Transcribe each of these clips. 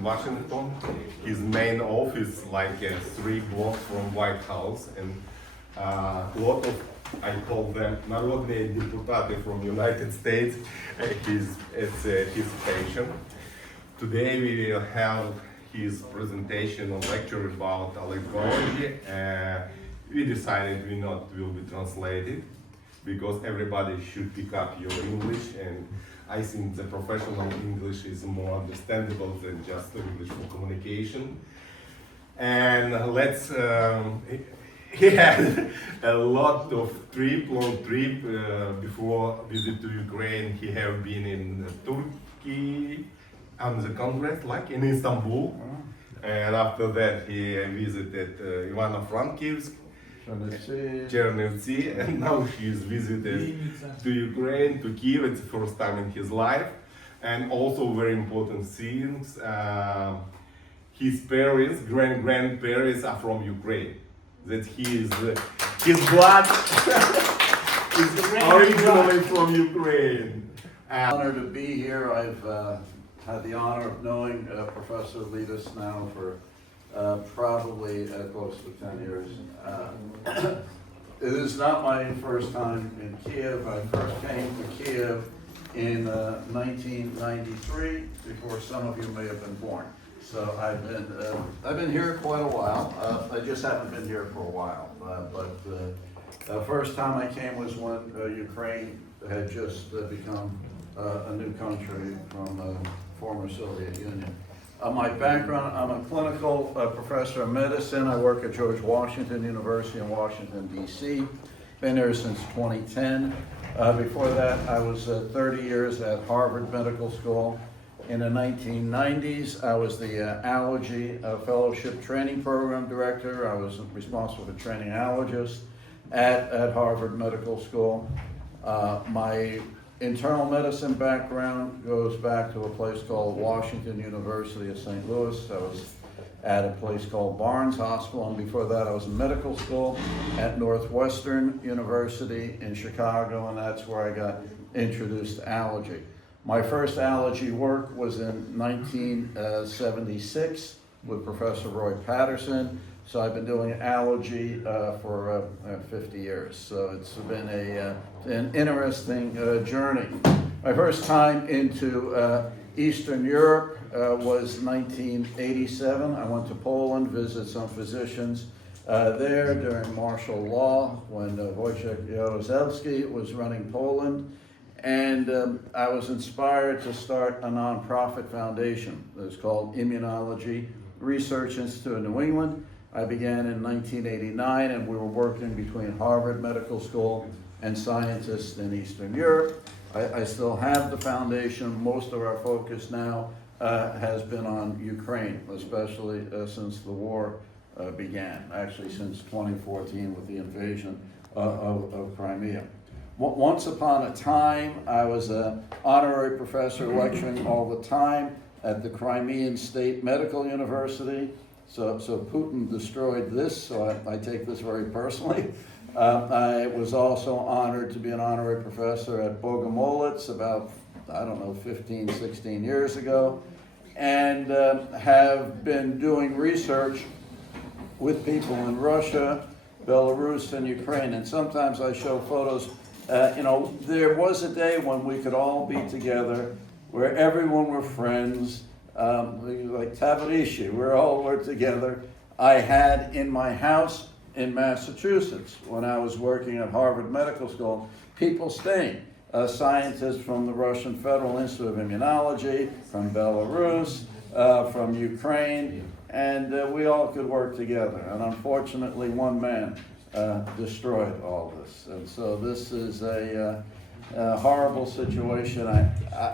in Washington. His main office like 3 blocks from White House, and a lot of, I call them народные депутаты from United States. It's his patient. Today we will have his presentation or lecture about allergy. We decided we not will be translated because everybody should pick up your English, and I think the professional English is more understandable than just English for communication. And he had a lot of long trip before visit to Ukraine. He have been in Turkey on the Congress, like in Istanbul. And after that he visited Ivano-Frankivsk, Chernivtsi, and now he is visited to Ukraine, to Kiev. It's the first time in his life. And also very important things, his parents, grandparents are from Ukraine. That his blood is originally from Ukraine. Honored to be here. I've had the honor of knowing Professor Leadus now for probably close to 10 years. It is not my first time in Kiev. I first came to Kiev in 1993, before some of you may have been born. So I've been here quite a while. I just haven't been here for a while. But the first time I came was when Ukraine had just become a new country from the former Soviet Union. My background, I'm a clinical professor of medicine. I work at George Washington University in Washington, D.C. Been here since 2010. Before that, I was 30 years at Harvard Medical School. In the 1990s, I was the Allergy Fellowship Training Program Director. I was responsible for training allergists at Harvard Medical School. My internal medicine background goes back to a place called Washington University of St. Louis. I was at a place called Barnes Hospital, and before that I was in medical school at Northwestern University in Chicago, and that's where I got introduced to allergy. My first allergy work was in 1976 with Professor Roy Patterson. So I've been doing allergy for 50 years. So it's been an interesting journey. My first time into Eastern Europe was 1987. I went to Poland, visited some physicians there during martial law when Wojciech Jaruzelski was running Poland. And I was inspired to start a nonprofit foundation. It's called Immunology Research Institute of New England. I began in 1989, and we were working between Harvard Medical School and scientists in Eastern Europe. I still have the foundation. Most of our focus now has been on Ukraine, especially since the war began, actually since 2014 with the invasion of Crimea. Once upon a time, I was an honorary professor lecturing all the time at the Crimean State Medical University. So Putin destroyed this, so I take this very personally. I was also honored to be an honorary professor at Bogomolets about, 15, 16 years ago, and have been doing research with people in Russia, Belarus, and Ukraine. And sometimes I show photos. There was a day when we could all be together, where everyone were friends, like Tavarishi, we all were together. I had in my house in Massachusetts, when I was working at Harvard Medical School, people staying, scientists from the Russian Federal Institute of Immunology, from Belarus, from Ukraine, and we all could work together. And unfortunately, one man destroyed all this. And so this is a horrible situation.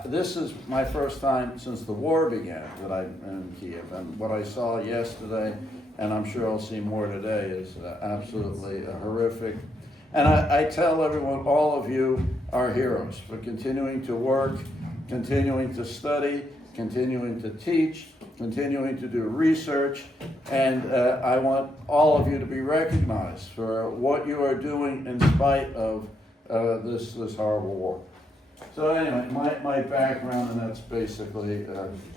This is my first time since the war began that I'm in Kiev. And what I saw yesterday, and I'm sure I'll see more today, is absolutely horrific. And I tell everyone, all of you are heroes for continuing to work, continuing to study, continuing to teach, continuing to do research, and I want all of you to be recognized for what you are doing in spite of this horrible war. So anyway, my background, and that's basically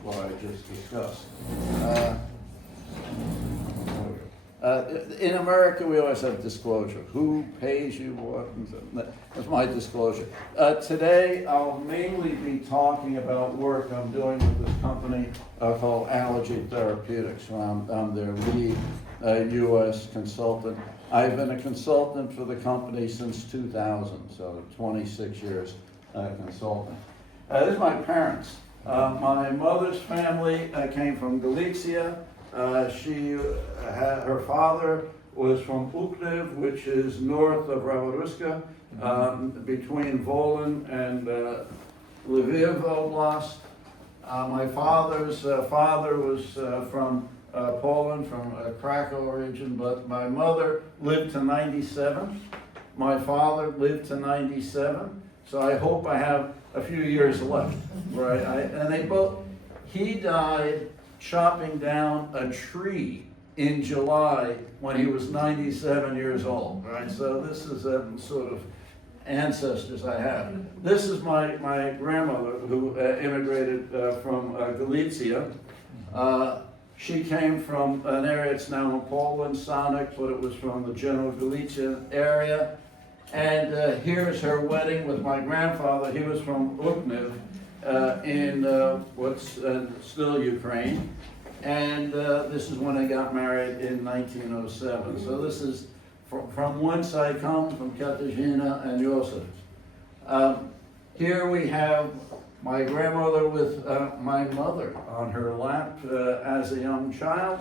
what I just discussed. In America, we always have disclosure. Who pays you what? That's my disclosure. Today, I'll mainly be talking about work I'm doing with this company called Allergy Therapeutics. I'm their lead U.S. consultant. I've been a consultant for the company since 2000, so 26 years consulting. This is my parents. My mother's family came from Galicia. Her father was from Uknev, which is north of Ravorska, between Volyn and Lviv Oblast. My father's father was from Poland, from Krakow region, but my mother lived to 97. My father lived to 97, so I hope I have a few years left, right? And they both, he died chopping down a tree in July when he was 97 years old, right? So this is sort of ancestors I have. This is my grandmother who immigrated from Galicia. She came from an area, it's now in Poland, Sonic, but it was from the general Galicia area. And here's her wedding with my grandfather. He was from Uknev in what's still Ukraine. And this is when they got married in 1907. So this is from whence I come, from Katarzyna and Joseph. Here we have my grandmother with my mother on her lap as a young child.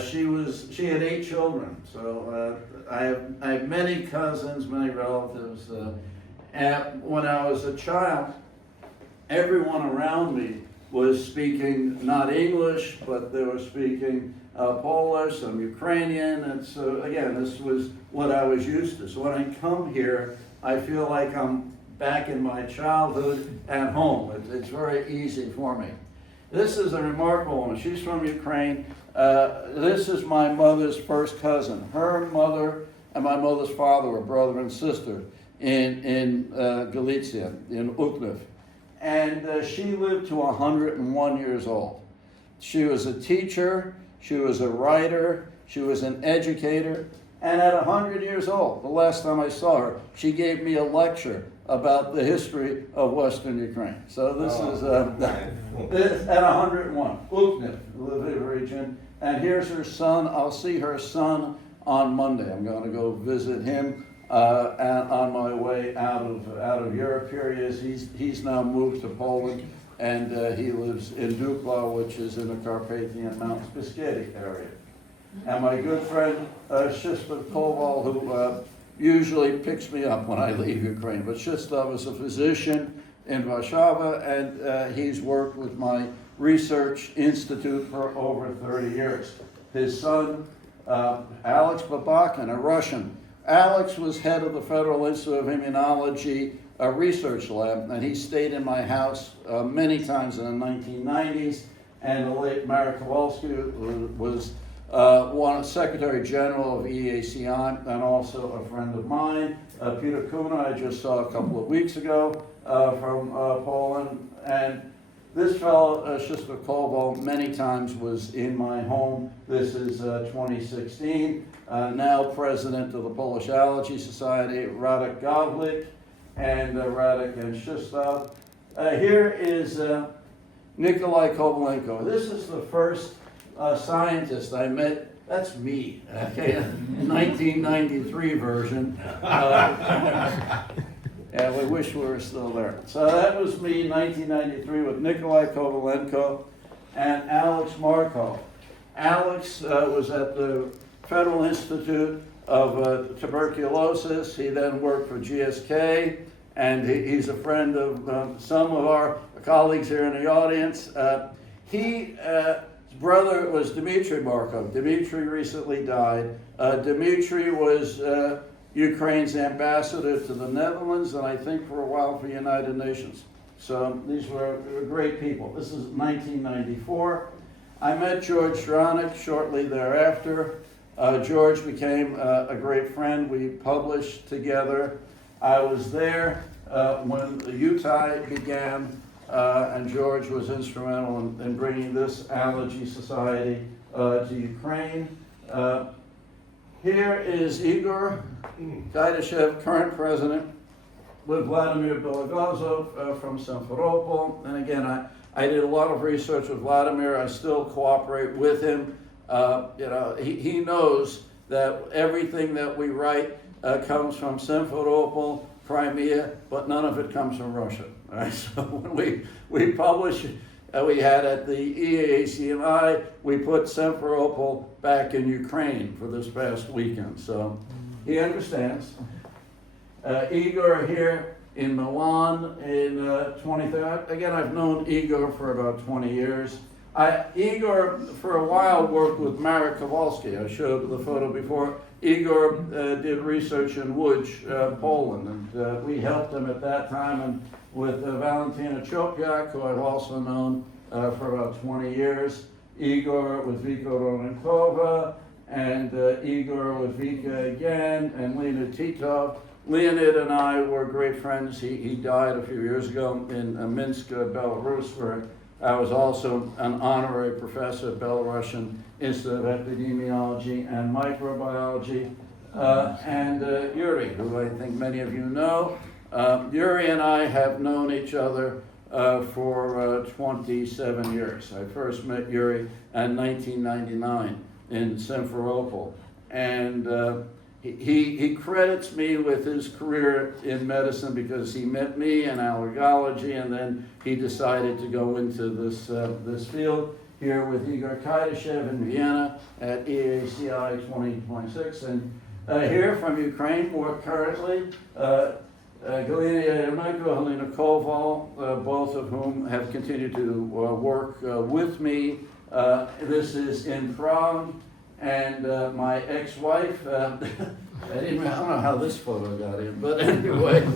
She had 8 children, so I have many cousins, many relatives. And when I was a child, everyone around me was speaking not English, but they were speaking Polish, some Ukrainian, and so again, this was what I was used to. So when I come here, I feel like I'm back in my childhood at home. It's very easy for me. This is a remarkable woman. She's from Ukraine. This is my mother's first cousin. Her mother and my mother's father were brother and sister in Galicia, in Uknev. And she lived to 101 years old. She was a teacher, she was a writer, she was an educator, and at 100 years old, the last time I saw her, she gave me a lecture about the history of Western Ukraine. So this is this, at 101, Uknev, Lviv region. And here's her son. I'll see her son on Monday. I'm going to go visit him on my way out of Europe. Here he is. He's now moved to Poland, and he lives in Dukla, which is in the Carpathian Mountains, Beskidy area. And my good friend Shistov Koval, who usually picks me up when I leave Ukraine. But Shistov is a physician in Warsaw, and he's worked with my research institute for over 30 years. His son, Alex Babakin, a Russian. Alex was head of the Federal Institute of Immunology research lab, and he stayed in my house many times in the 1990s. And the late Marek Kowalski was Secretary General of EACI, and also a friend of mine. Peter Kuna, I just saw a couple of weeks ago from Poland. And this fellow, Shistov Koval, many times was in my home. This is 2016. Now president of the Polish Allergy Society, Radek Gawlik, and Radek and Shistov. Here is Nikolai Kovalenko. This is the first scientist I met. That's me, okay, 1993 version. Yeah, we wish we were still there. So that was me, 1993, with Nikolai Kovalenko and Alex Markov. Alex was at the Federal Institute of Tuberculosis. He then worked for GSK, and he's a friend of some of our colleagues here in the audience. His brother was Dmitry Markov. Dmitry recently died. Dmitry was Ukraine's ambassador to the Netherlands, and I think for a while for the United Nations. So these were great people. This is 1994. I met George Jranik shortly thereafter. George became a great friend. We published together. I was there when the UTI began, and George was instrumental in bringing this allergy society to Ukraine. Here is Igor Kaidashev, current president, with Vladimir Belogazov from Simferopol. And again, I did a lot of research with Vladimir. I still cooperate with him. He knows that everything that we write comes from Simferopol, Crimea, but none of it comes from Russia. Right? So when we publish, we had at the EACMI, we put Simferopol back in Ukraine for this past weekend. So he understands. Igor here in Milan in 2013. Again, I've known Igor for about 20 years. Igor, for a while, worked with Marek Kowalski. I showed the photo before. Igor did research in Łódź, Poland, and we helped him at that time. And with Valentina Chopiak, who I've also known for about 20 years, Igor with Vika Romankova, and Igor with Vika again, and Leonid Titov. Leonid and I were great friends. He died a few years ago in Minsk, Belarus, where I was also an honorary professor at Belarusian Institute of Epidemiology and Microbiology. And Yuri, who I think many of you know. Yuri and I have known each other for 27 years. I first met Yuri in 1999 in Simferopol. And he credits me with his career in medicine because he met me in allergology, and then he decided to go into this field here with Igor Kaidashev in Vienna at EACI 2026. And here from Ukraine, more currently, Galina Yermenko, Helena Koval, both of whom have continued to work with me. This is in Prague. And my ex-wife, I don't know how this photo got in, but anyway,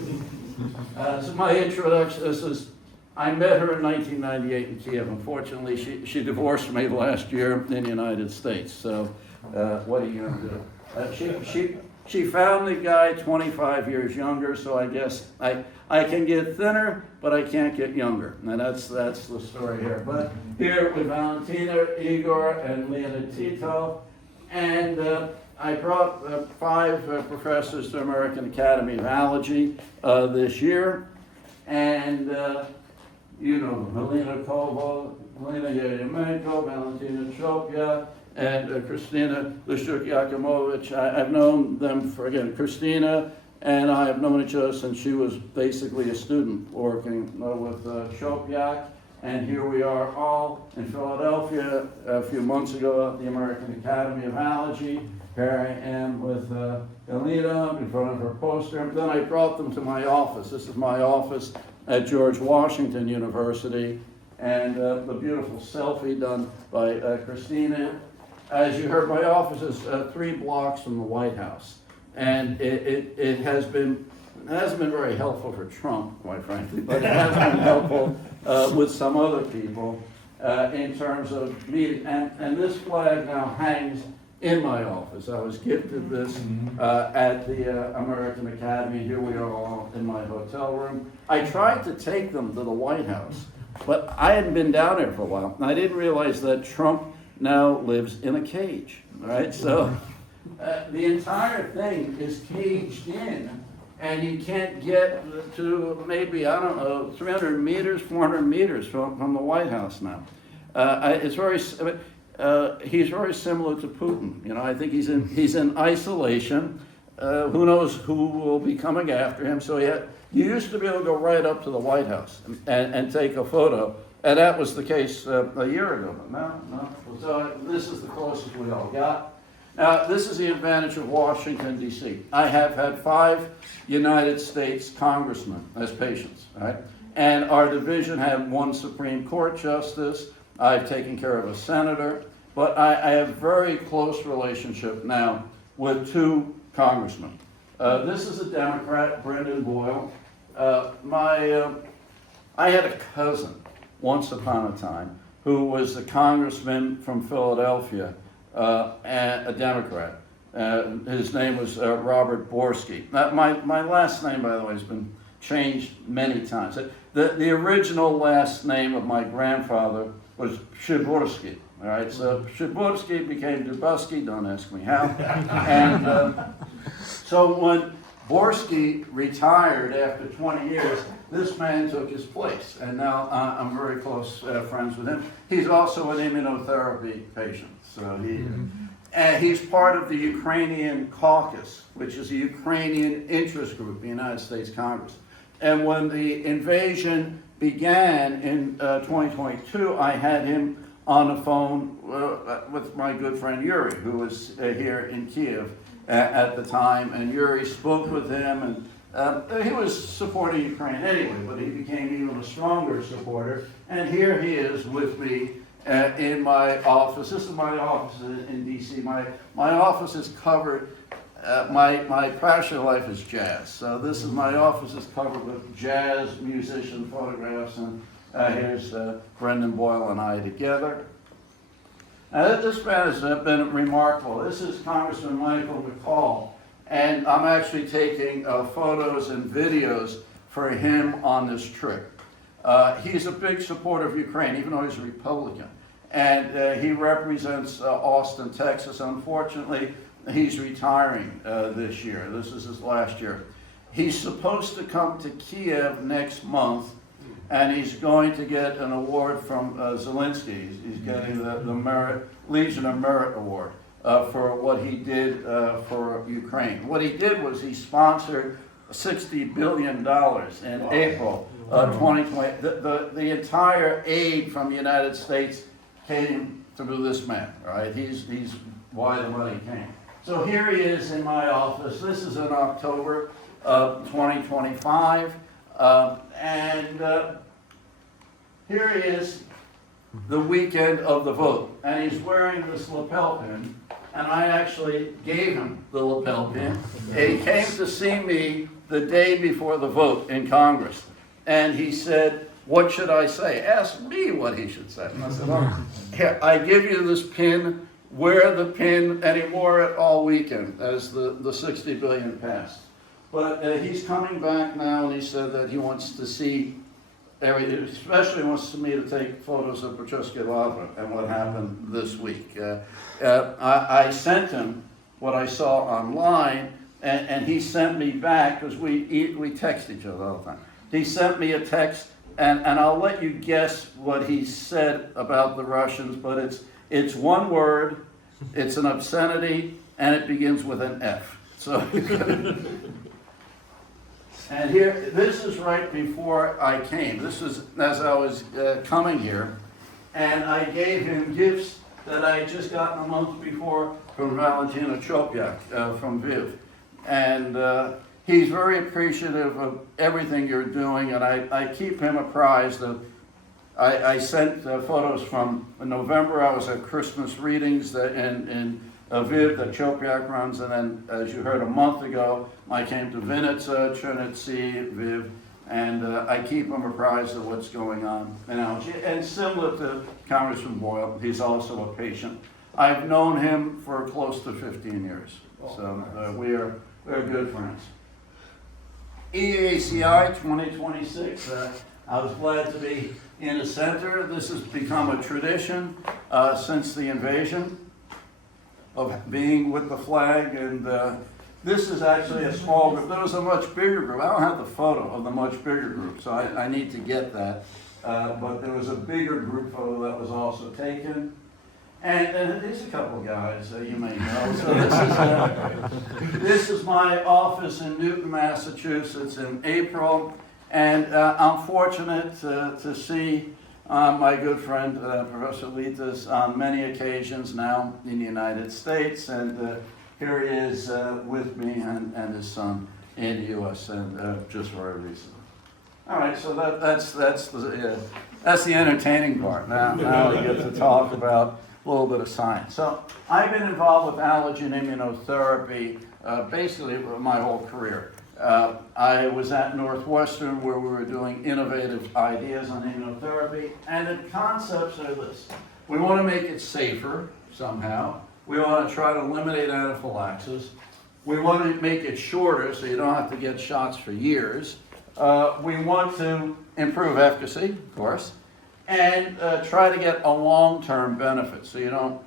so my introduction, I met her in 1998 in Kiev. Unfortunately, she divorced me last year in the United States, so what are you going to do? She found the guy 25 years younger, so I guess I can get thinner, but I can't get younger. And that's the story here. But here with Valentina, Igor, and Leonid Titov. And I brought 5 professors to American Academy of Allergy this year. And you know, Helena Koval, Helena Yermenko, Valentina Chopia, and Christina Lishuk-Yakimovich. I've known them for, again, Christina and I have known each other since she was basically a student working with Chopiak. And here we are all in Philadelphia a few months ago at the American Academy of Allergy. Here I am with Galina in front of her poster. Then I brought them to my office. This is my office at George Washington University. And the beautiful selfie done by Christina. As you heard, my office is 3 blocks from the White House. And it hasn't been very helpful for Trump, quite frankly, but it has been helpful with some other people in terms of meeting. And this flag now hangs in my office. I was gifted this at the American Academy. Here we are all in my hotel room. I tried to take them to the White House, but I hadn't been down there for a while. And I didn't realize that Trump now lives in a cage, right? So the entire thing is caged in. And you can't get to maybe, I don't know, 300 meters, 400 meters from the White House now. It's very, he's very similar to Putin. You know, I think he's in isolation. Who knows who will be coming after him? So you used to be able to go right up to the White House and take a photo. And that was the case a year ago. But no. So this is the closest we all got. Now, this is the advantage of Washington, D.C. I have had 5 United States congressmen as patients, right? And our division had 1 Supreme Court justice. I've taken care of a senator. But I have very close relationship now with 2 congressmen. This is a Democrat, Brendan Boyle. I had a cousin once upon a time who was the congressman from Philadelphia, a Democrat. His name was Robert Borski. My last name, by the way, has been changed many times. The original last name of my grandfather was Przyborski. All right, so Przyborski became DuBuske, don't ask me how. And so when Borski retired after 20 years, this man took his place, and now I'm very close friends with him. He's also an immunotherapy patient, so he's part of the Ukrainian caucus, which is a Ukrainian interest group in the United States Congress. And when the invasion began in 2022, I had him on the phone with my good friend Yuri, who was here in Kiev at the time, and Yuri spoke with him, and he was supporting Ukraine anyway, but he became even a stronger supporter. And here he is with me in my office. This is my office in DC. My office is covered. My passion life is jazz, so this is my office is covered with jazz musician photographs, and here's Brendan Boyle and I together. Now, this man has been remarkable. This is Congressman Michael McCall, and I'm actually taking photos and videos for him on this trip. He's a big supporter of Ukraine, even though he's a Republican, and he represents Austin, Texas. Unfortunately, he's retiring this year. This is his last year. He's supposed to come to Kiev next month, and he's going to get an award from Zelensky. He's getting the Legion of Merit Award for what he did for Ukraine. What he did was he sponsored $60 billion in April 2020. The entire aid from the United States came through this man, right? He's why the money came. So here he is in my office. This is in October of 2025. Here he is the weekend of the vote. And he's wearing this lapel pin. And I actually gave him the lapel pin. And he came to see me the day before the vote in Congress. And he said, "What should I say?" Ask me what he should say. And I said, "Oh, here, I give you this pin. Wear the pin," and he wore it all weekend as the 60 billion passed. But he's coming back now, and he said that he wants to see everything, especially wants me to take photos of Petrushka Lavra and what happened this week. I sent him what I saw online, and he sent me back, because we text each other all the time. He sent me a text, and I'll let you guess what he said about the Russians, but it's one word, it's an obscenity, and it begins with an F. So, and here, this is right before I came. This was as I was coming here, and I gave him gifts that I had just gotten a month before from Valentina Chopyak from Viv. And he's very appreciative of everything you're doing, and I keep him apprised of. I sent photos from November. I was at Christmas readings in Viv that Chopyak runs, and then, as you heard a month ago, I came to Vinnitsa, Trinity, Viv, and I keep him apprised of what's going on in Allergy. And similar to Congressman Boyle, he's also a patient. I've known him for close to 15 years, so we're good friends. EACI 2026. I was glad to be in the center. This has become a tradition since the invasion of being with the flag, and this is actually a small group. There was a much bigger group. I don't have the photo of the much bigger group, so I need to get that. But there was a bigger group photo that was also taken. And there's a couple guys you may know. So this is my office in Newton, Massachusetts in April. And I'm fortunate to see my good friend, Professor Litas, on many occasions now in the United States. And here he is with me and his son in the U.S. and just very recently. All right, so that's the entertaining part. Now we get to talk about a little bit of science. So I've been involved with allergen immunotherapy basically my whole career. I was at Northwestern where we were doing innovative ideas on immunotherapy, and the concepts are this. We want to make it safer somehow. We want to try to eliminate anaphylaxis. We want to make it shorter so you don't have to get shots for years. We want to improve efficacy, of course, and try to get a long-term benefit, so you don't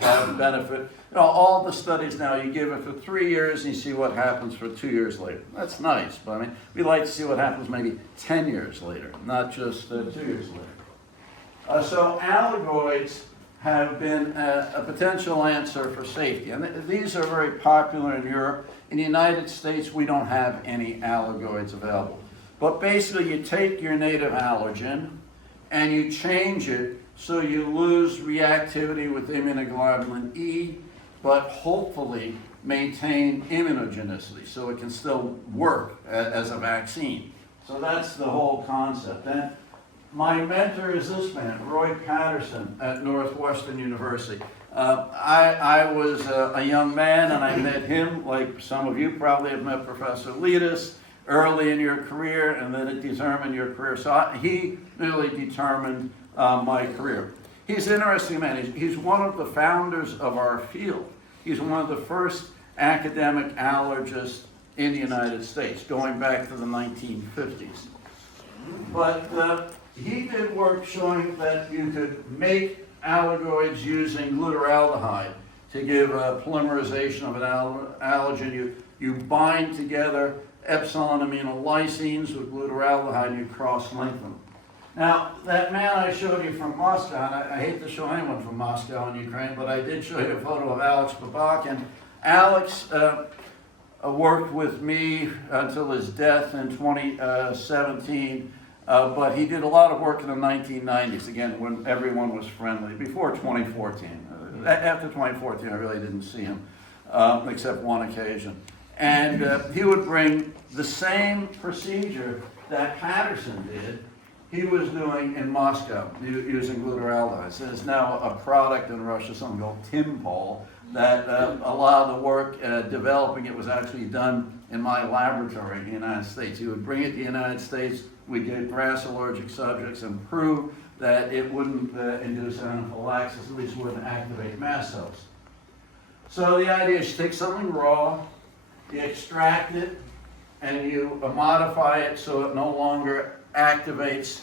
have benefit. You know, all the studies now, you give it for 3 years and you see what happens for 2 years later. That's nice, but I mean, we like to see what happens maybe 10 years later, not just 2 years later. So allergoids have been a potential answer for safety, and these are very popular in Europe. In the United States, we don't have any allergoids available. But basically, you take your native allergen and you change it so you lose reactivity with immunoglobulin E, but hopefully maintain immunogenicity so it can still work as a vaccine. So that's the whole concept. And my mentor is this man, Roy Patterson at Northwestern University. I was a young man and I met him, like some of you probably have met Professor Letus, early in your career, and then it determined your career. So he really determined my career. He's an interesting man. He's one of the founders of our field. He's one of the first academic allergists in the United States, going back to the 1950s. But he did work showing that you could make allergoids using glutaraldehyde to give polymerization of an allergen. You bind together epsilon aminolysines with glutaraldehyde and you cross-link them. Now, that man I showed you from Moscow, and I hate to show anyone from Moscow in Ukraine, but I did show you a photo of Alex Babakin. Alex worked with me until his death in 2017, but he did a lot of work in the 1990s, again, when everyone was friendly, before 2014. After 2014, I really didn't see him, except one occasion. And he would bring the same procedure that Patterson did, he was doing in Moscow using glutaraldehyde. So there's now a product in Russia, something called Timpol, that a lot of the work developing it was actually done in my laboratory in the United States. He would bring it to the United States, we did grass allergic subjects and prove that it wouldn't induce anaphylaxis, at least wouldn't activate mast cells. So the idea is you take something raw, you extract it, and you modify it so it no longer activates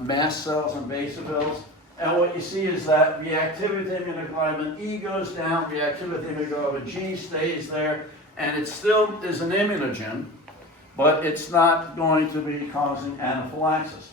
mast cells and basophils. And what you see is that reactivity to immunoglobulin E goes down, reactivity to immunoglobulin G stays there, and it still is an immunogen, but it's not going to be causing anaphylaxis.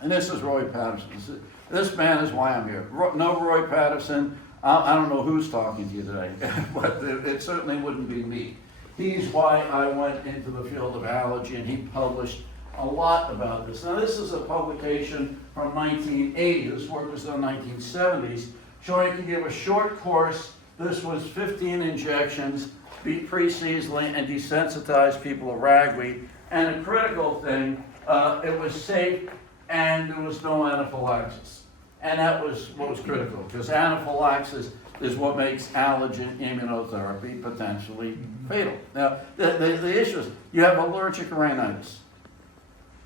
And this is Roy Patterson. This man is why I'm here. No Roy Patterson, I don't know who's talking to you today, but it certainly wouldn't be me. He's why I went into the field of allergy, and he published a lot about this. Now, this is a publication from 1980. This work was done in the 1970s, showing you can give a short course. This was 15 injections, beat pre-seasonally, and desensitize people to ragweed. And the critical thing, it was safe, and there was no anaphylaxis. And that was what was critical, because anaphylaxis is what makes allergen immunotherapy potentially fatal. Now, the issue is you have allergic rhinitis.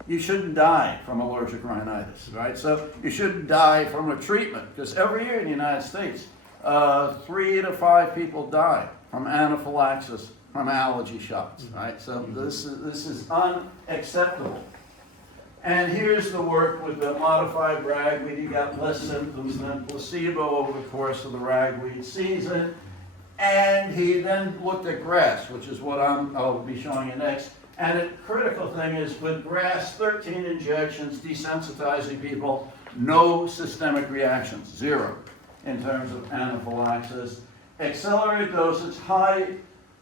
You shouldn't die from allergic rhinitis, right? So you shouldn't die from a treatment, because every year in the United States, 3 to 5 people die from anaphylaxis from allergy shots, right? So this is unacceptable. And here's the work with the modified ragweed. You got less symptoms than placebo over the course of the ragweed season. And he then looked at grass, which is what I'll be showing you next. And the critical thing is with grass, 13 injections, desensitizing people, no systemic reactions, 0 in terms of anaphylaxis. Accelerated dosage, high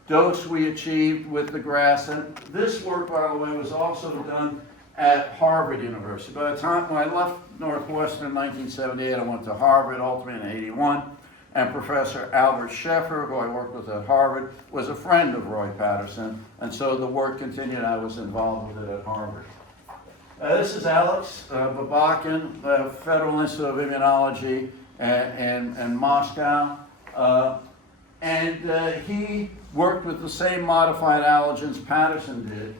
dose we achieved with the grass. And this work, by the way, was also done at Harvard University. By the time when I left Northwestern in 1978, I went to Harvard, ultimately in 81. And Professor Albert Sheffer, who I worked with at Harvard, was a friend of Roy Patterson, and so the work continued. I was involved with it at Harvard. This is Alex Babakin, Federal Institute of Immunology in Moscow, and he worked with the same modified allergens Patterson did,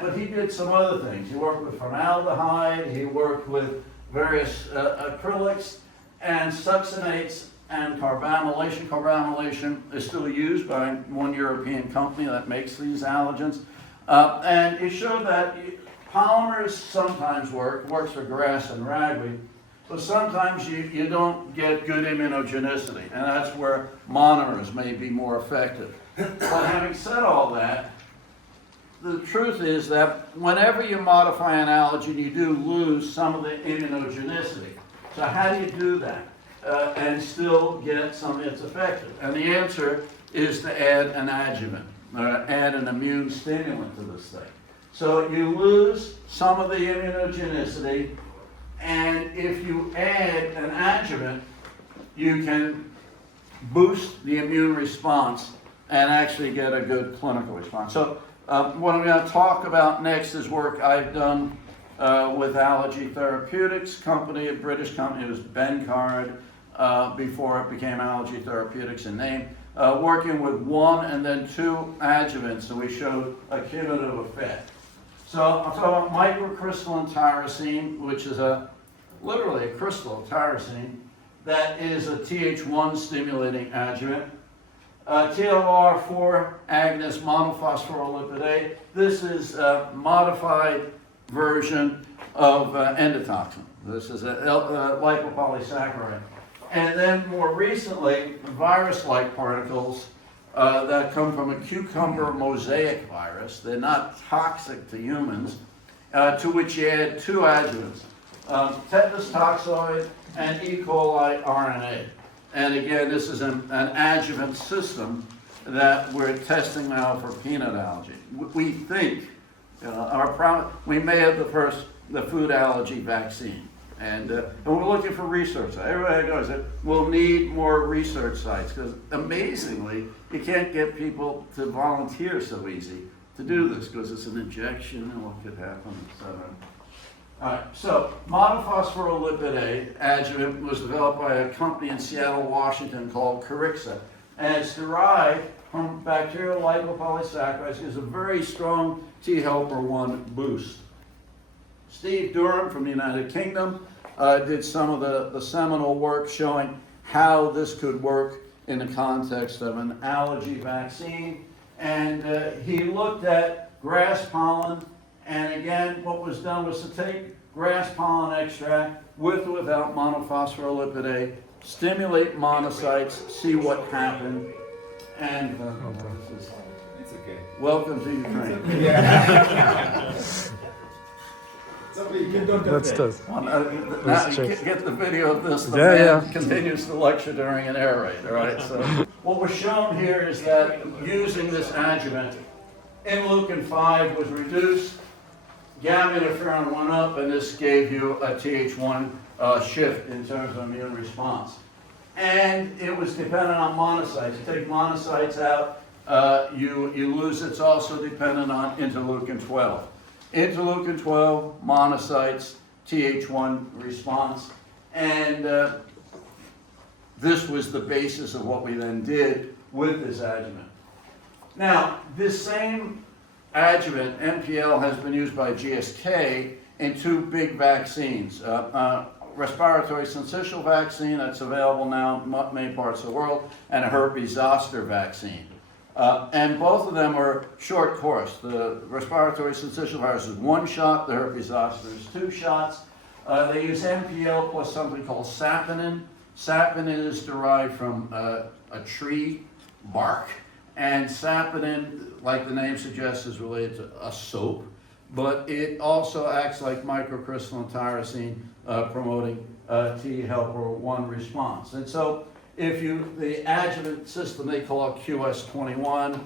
but he did some other things. He worked with formaldehyde, he worked with various acrylics and succinates, and carbamylation. Carbamylation is still used by one European company that makes these allergens. And it showed that polymers sometimes works for grass and ragweed, but sometimes you don't get good immunogenicity, and that's where monomers may be more effective. But having said all that, the truth is that whenever you modify an allergen, you do lose some of the immunogenicity. So how do you do that and still get something that's effective? And the answer is to add an adjuvant, or add an immune stimulant to this thing. So you lose some of the immunogenicity, and if you add an adjuvant, you can boost the immune response and actually get a good clinical response. So what I'm going to talk about next is work I've done with Allergy Therapeutics company, a British company. It was Bencard before it became Allergy Therapeutics in name. Working with 1 and then 2 adjuvants, so we showed a cumulative effect. So I'll talk about microcrystalline tyrosine, which is literally a crystal of tyrosine that is a Th1 stimulating adjuvant. TLR4 agonist monophospholipid A. This is a modified version of endotoxin. This is a lipopolysaccharide. And then more recently, virus-like particles that come from a cucumber mosaic virus. They're not toxic to humans, to which you add 2 adjuvants, tetanus toxoid and E. coli RNA. And again, this is an adjuvant system that we're testing now for peanut allergy. We think, we may have the food allergy vaccine. And we're looking for research. Everybody knows that we'll need more research sites, because amazingly, you can't get people to volunteer so easy to do this, because it's an injection and what could happen, etc. All right, so monophospholipid A adjuvant was developed by a company in Seattle, Washington called Corixa, and it's derived from bacterial lipopolysaccharides. It's a very strong T helper 1 boost. Steve Durham from the United Kingdom did some of the seminal work showing how this could work in the context of an allergy vaccine. And he looked at grass pollen, and again, what was done was to take grass pollen extract with or without monophospholipid A, stimulate monocytes, see what happened, and It's okay. welcome to Ukraine. Yeah. That's tough. Now you get the video of this. The Yeah, man continues to lecture during an air raid. All right. So what was shown here is that using this adjuvant, interleukin 5 was reduced, gamma interferon went up, and this gave you a Th1 shift in terms of immune response. And it was dependent on monocytes. You take monocytes out, you lose. It's also dependent on interleukin 12. Interleukin 12, monocytes, Th1 response, and this was the basis of what we then did with this adjuvant. Now, this same adjuvant, MPL, has been used by GSK in 2 big vaccines. Respiratory syncytial vaccine that's available now in many parts of the world, and a herpes zoster vaccine. And both of them are short course. The respiratory syncytial virus is 1 shot, the herpes zoster is 2 shots. They use MPL plus something called saponin. Saponin is derived from a tree bark, and saponin, like the name suggests, is related to a soap, but it also acts like microcrystalline tyrosine, promoting T helper 1 response. And so if the adjuvant system, they call it QS21,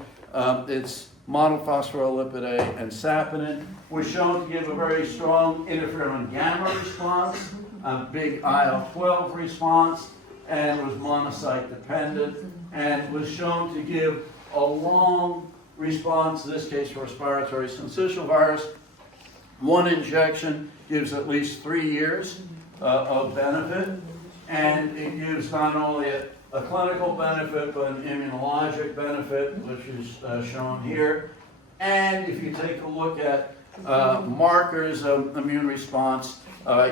it's monophospholipid A and saponin, was shown to give a very strong interferon gamma response, a big IL-12 response, and was monocyte dependent, and was shown to give a long response, in this case for respiratory syncytial virus. 1 injection gives at least 3 years of benefit, and it gives not only a clinical benefit, but an immunologic benefit, which is shown here. And if you take a look at markers of immune response,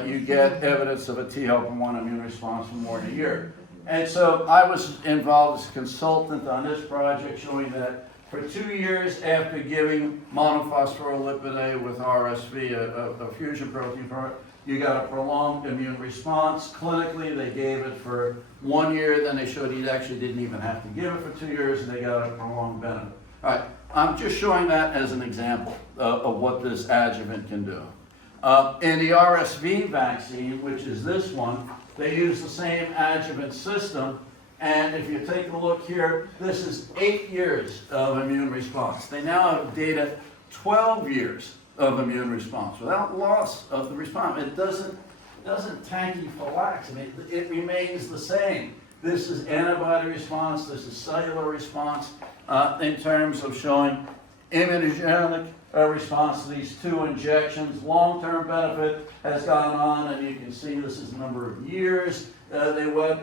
you get evidence of a T helper 1 immune response for more than a year. And so I was involved as a consultant on this project, showing that For 2 years after giving monophospholipid A with RSV, a fusion protein for it, you got a prolonged immune response. Clinically, they gave it for 1 year, then they showed you actually didn't even have to give it for 2 years, and they got a prolonged benefit. All right, I'm just showing that as an example of what this adjuvant can do. In the RSV vaccine, which is this one, they use the same adjuvant system. And if you take a look here, this is 8 years of immune response. They now have data 12 years of immune response without loss of the response. It doesn't tachyphylax. I mean, it remains the same. This is antibody response. This is cellular response in terms of showing immunogenic response to these 2 injections. Long-term benefit has gone on, and you can see this is the number of years. They went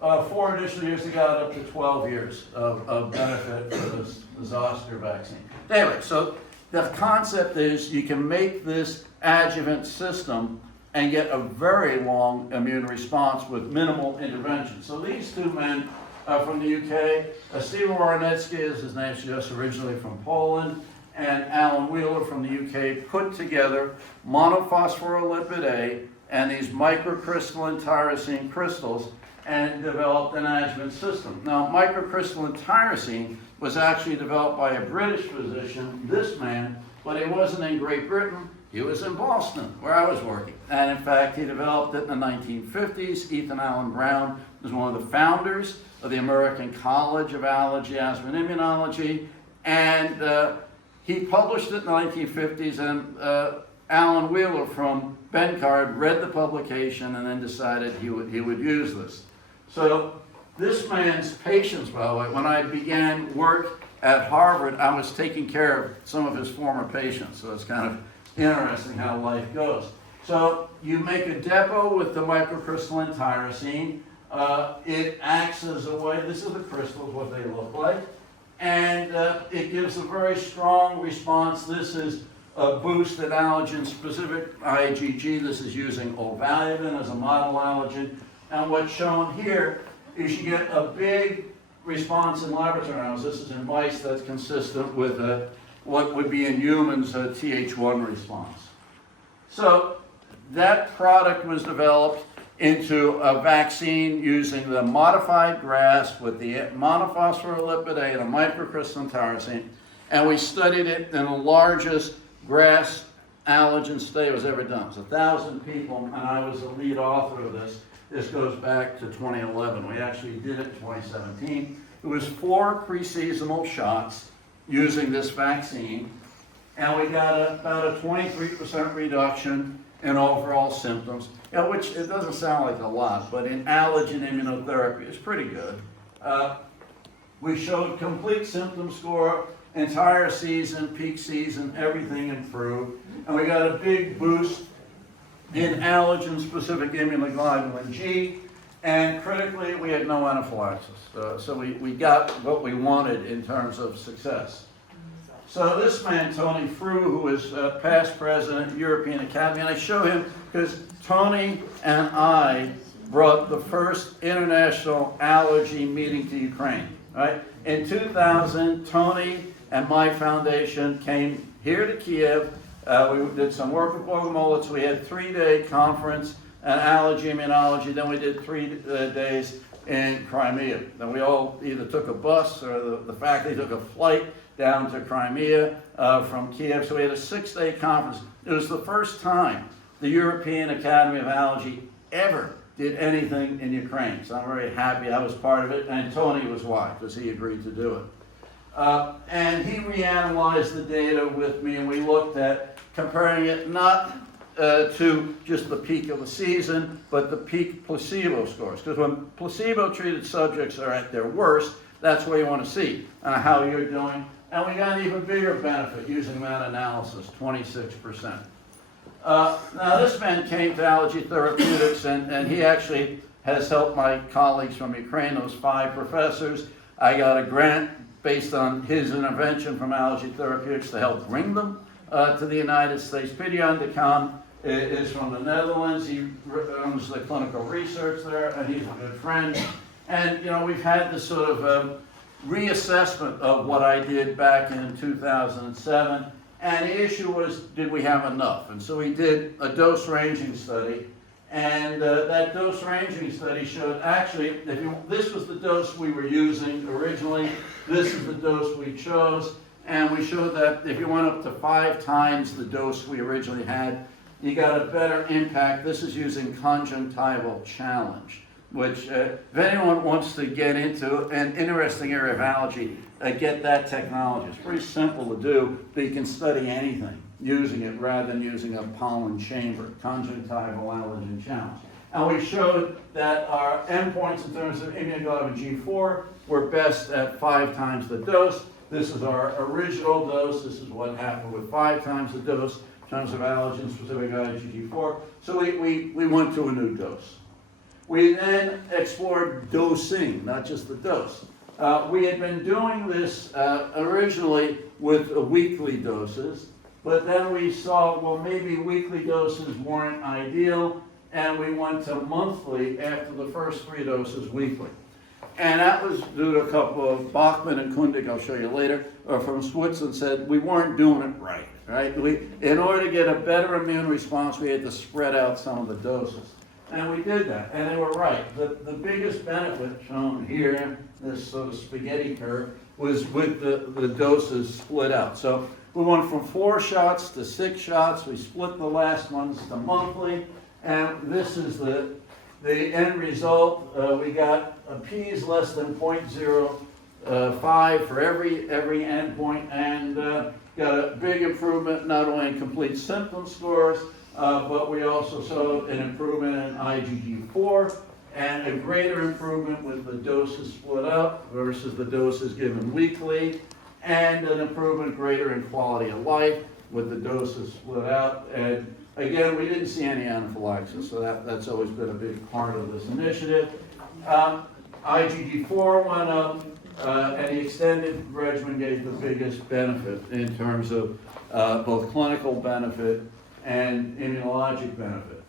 4 additional years, they got up to 12 years of benefit for this zoster vaccine. Anyway, so the concept is you can make this adjuvant system and get a very long immune response with minimal intervention. So these 2 men are from the UK. Stephen Warnecki, as his name suggests, originally from Poland, and Alan Wheeler from the UK put together monophospholipid A and these microcrystalline tyrosine crystals and developed an adjuvant system. Now, microcrystalline tyrosine was actually developed by a British physician, this man, but he wasn't in Great Britain, he was in Boston, where I was working. And in fact, he developed it in the 1950s. Ethan Allen Brown was one of the founders of the American College of Allergy, Asthma, and Immunology, and he published it in the 1950s, and Alan Wheeler from Bencard read the publication and then decided he would use this. So this man's patients, by the way, when I began work at Harvard, I was taking care of some of his former patients. So it's kind of interesting how life goes. So you make a depot with the microcrystalline tyrosine. It acts as a way, this is the crystals, what they look like. And it gives a very strong response. This is a boosted allergen-specific IgG. This is using ovalbumin as a model allergen. And what's shown here is you get a big response in laboratory animals. This is in mice that's consistent with what would be in humans a Th1 response. So that product was developed into a vaccine using the modified GRAS with the monophospholipid A and a microcrystalline tyrosine, and we studied it in the largest GRAS allergen study was ever done. It was 1,000 people, and I was the lead author of this. This goes back to 2011. We actually did it in 2017. It was 4 pre-seasonal shots using this vaccine, and we got about a 23% reduction in overall symptoms, which it doesn't sound like a lot, but in allergen immunotherapy, it's pretty good. We showed complete symptom score, entire season, peak season, everything improved, and we got a big boost in allergen-specific immunoglobulin G, and critically, we had no anaphylaxis. So we got what we wanted in terms of success. So this man, Tony Frew, who is past president, European Academy, and I show him because Tony and I brought the first international allergy meeting to Ukraine, right? In 2000, Tony and my foundation came here to Kiev. We did some work with Bogomolets. We had a 3-day conference on allergy immunology. Then we did 3 days in Crimea. Then we all either took a bus or the faculty took a flight down to Crimea from Kiev. So we had a 6-day conference. It was the first time the European Academy of Allergy ever did anything in Ukraine. So I'm very happy I was part of it. And Tony was why, because he agreed to do it. And he reanalyzed the data with me, and we looked at comparing it not to just the peak of the season, but the peak placebo scores. Because when placebo-treated subjects are at their worst, that's where you want to see how you're doing. And we got an even bigger benefit using that analysis, 26%. Now this man came to Allergy Therapeutics, and he actually has helped my colleagues from Ukraine, those 5 professors. I got a grant based on his intervention from Allergy Therapeutics to help bring them to the United States. Pidion de Khan is from the Netherlands. He runs the clinical research there, and he's a good friend. And, you know, we've had this sort of reassessment of what I did back in 2007, and the issue was, did we have enough? And so we did a dose ranging study, and that dose ranging study showed actually, this was the dose we were using originally, this is the dose we chose, and we showed that if you went up to 5 times the dose we originally had, you got a better impact. This is using conjunctival challenge, which if anyone wants to get into an interesting area of allergy, get that technology. It's pretty simple to do, but you can study anything using it rather than using a pollen chamber, conjunctival allergen challenge. And we showed that our endpoints in terms of immunoglobulin G4 were best at 5 times the dose. This is our original dose. This is what happened with 5 times the dose in terms of allergen-specific IgG4. So we went to a new dose. We then explored dosing, not just the dose. We had been doing this originally with weekly doses, but then we saw, well, maybe weekly doses weren't ideal, and we went to monthly after the first 3 doses weekly. And that was due to a couple of Bachman and Kundig, I'll show you later, from Switzerland, said we weren't doing it right? In order to get a better immune response, we had to spread out some of the doses. And we did that, and they were right. The biggest benefit shown here, this sort of spaghetti curve, was with the doses split out. So we went from 4 shots to 6 shots. We split the last ones to monthly, and this is the end result. We got P's less than 0.05 for every endpoint, and got a big improvement not only in complete symptom scores, but we also saw an improvement in IgG4 and a greater improvement with the doses split up versus the doses given weekly, and an improvement greater in quality of life with the doses split out. And again, we didn't see any anaphylaxis, so that's always been a big part of this initiative. IgG4 went up, and the extended regimen gave the biggest benefit in terms of both clinical benefit and immunologic benefit.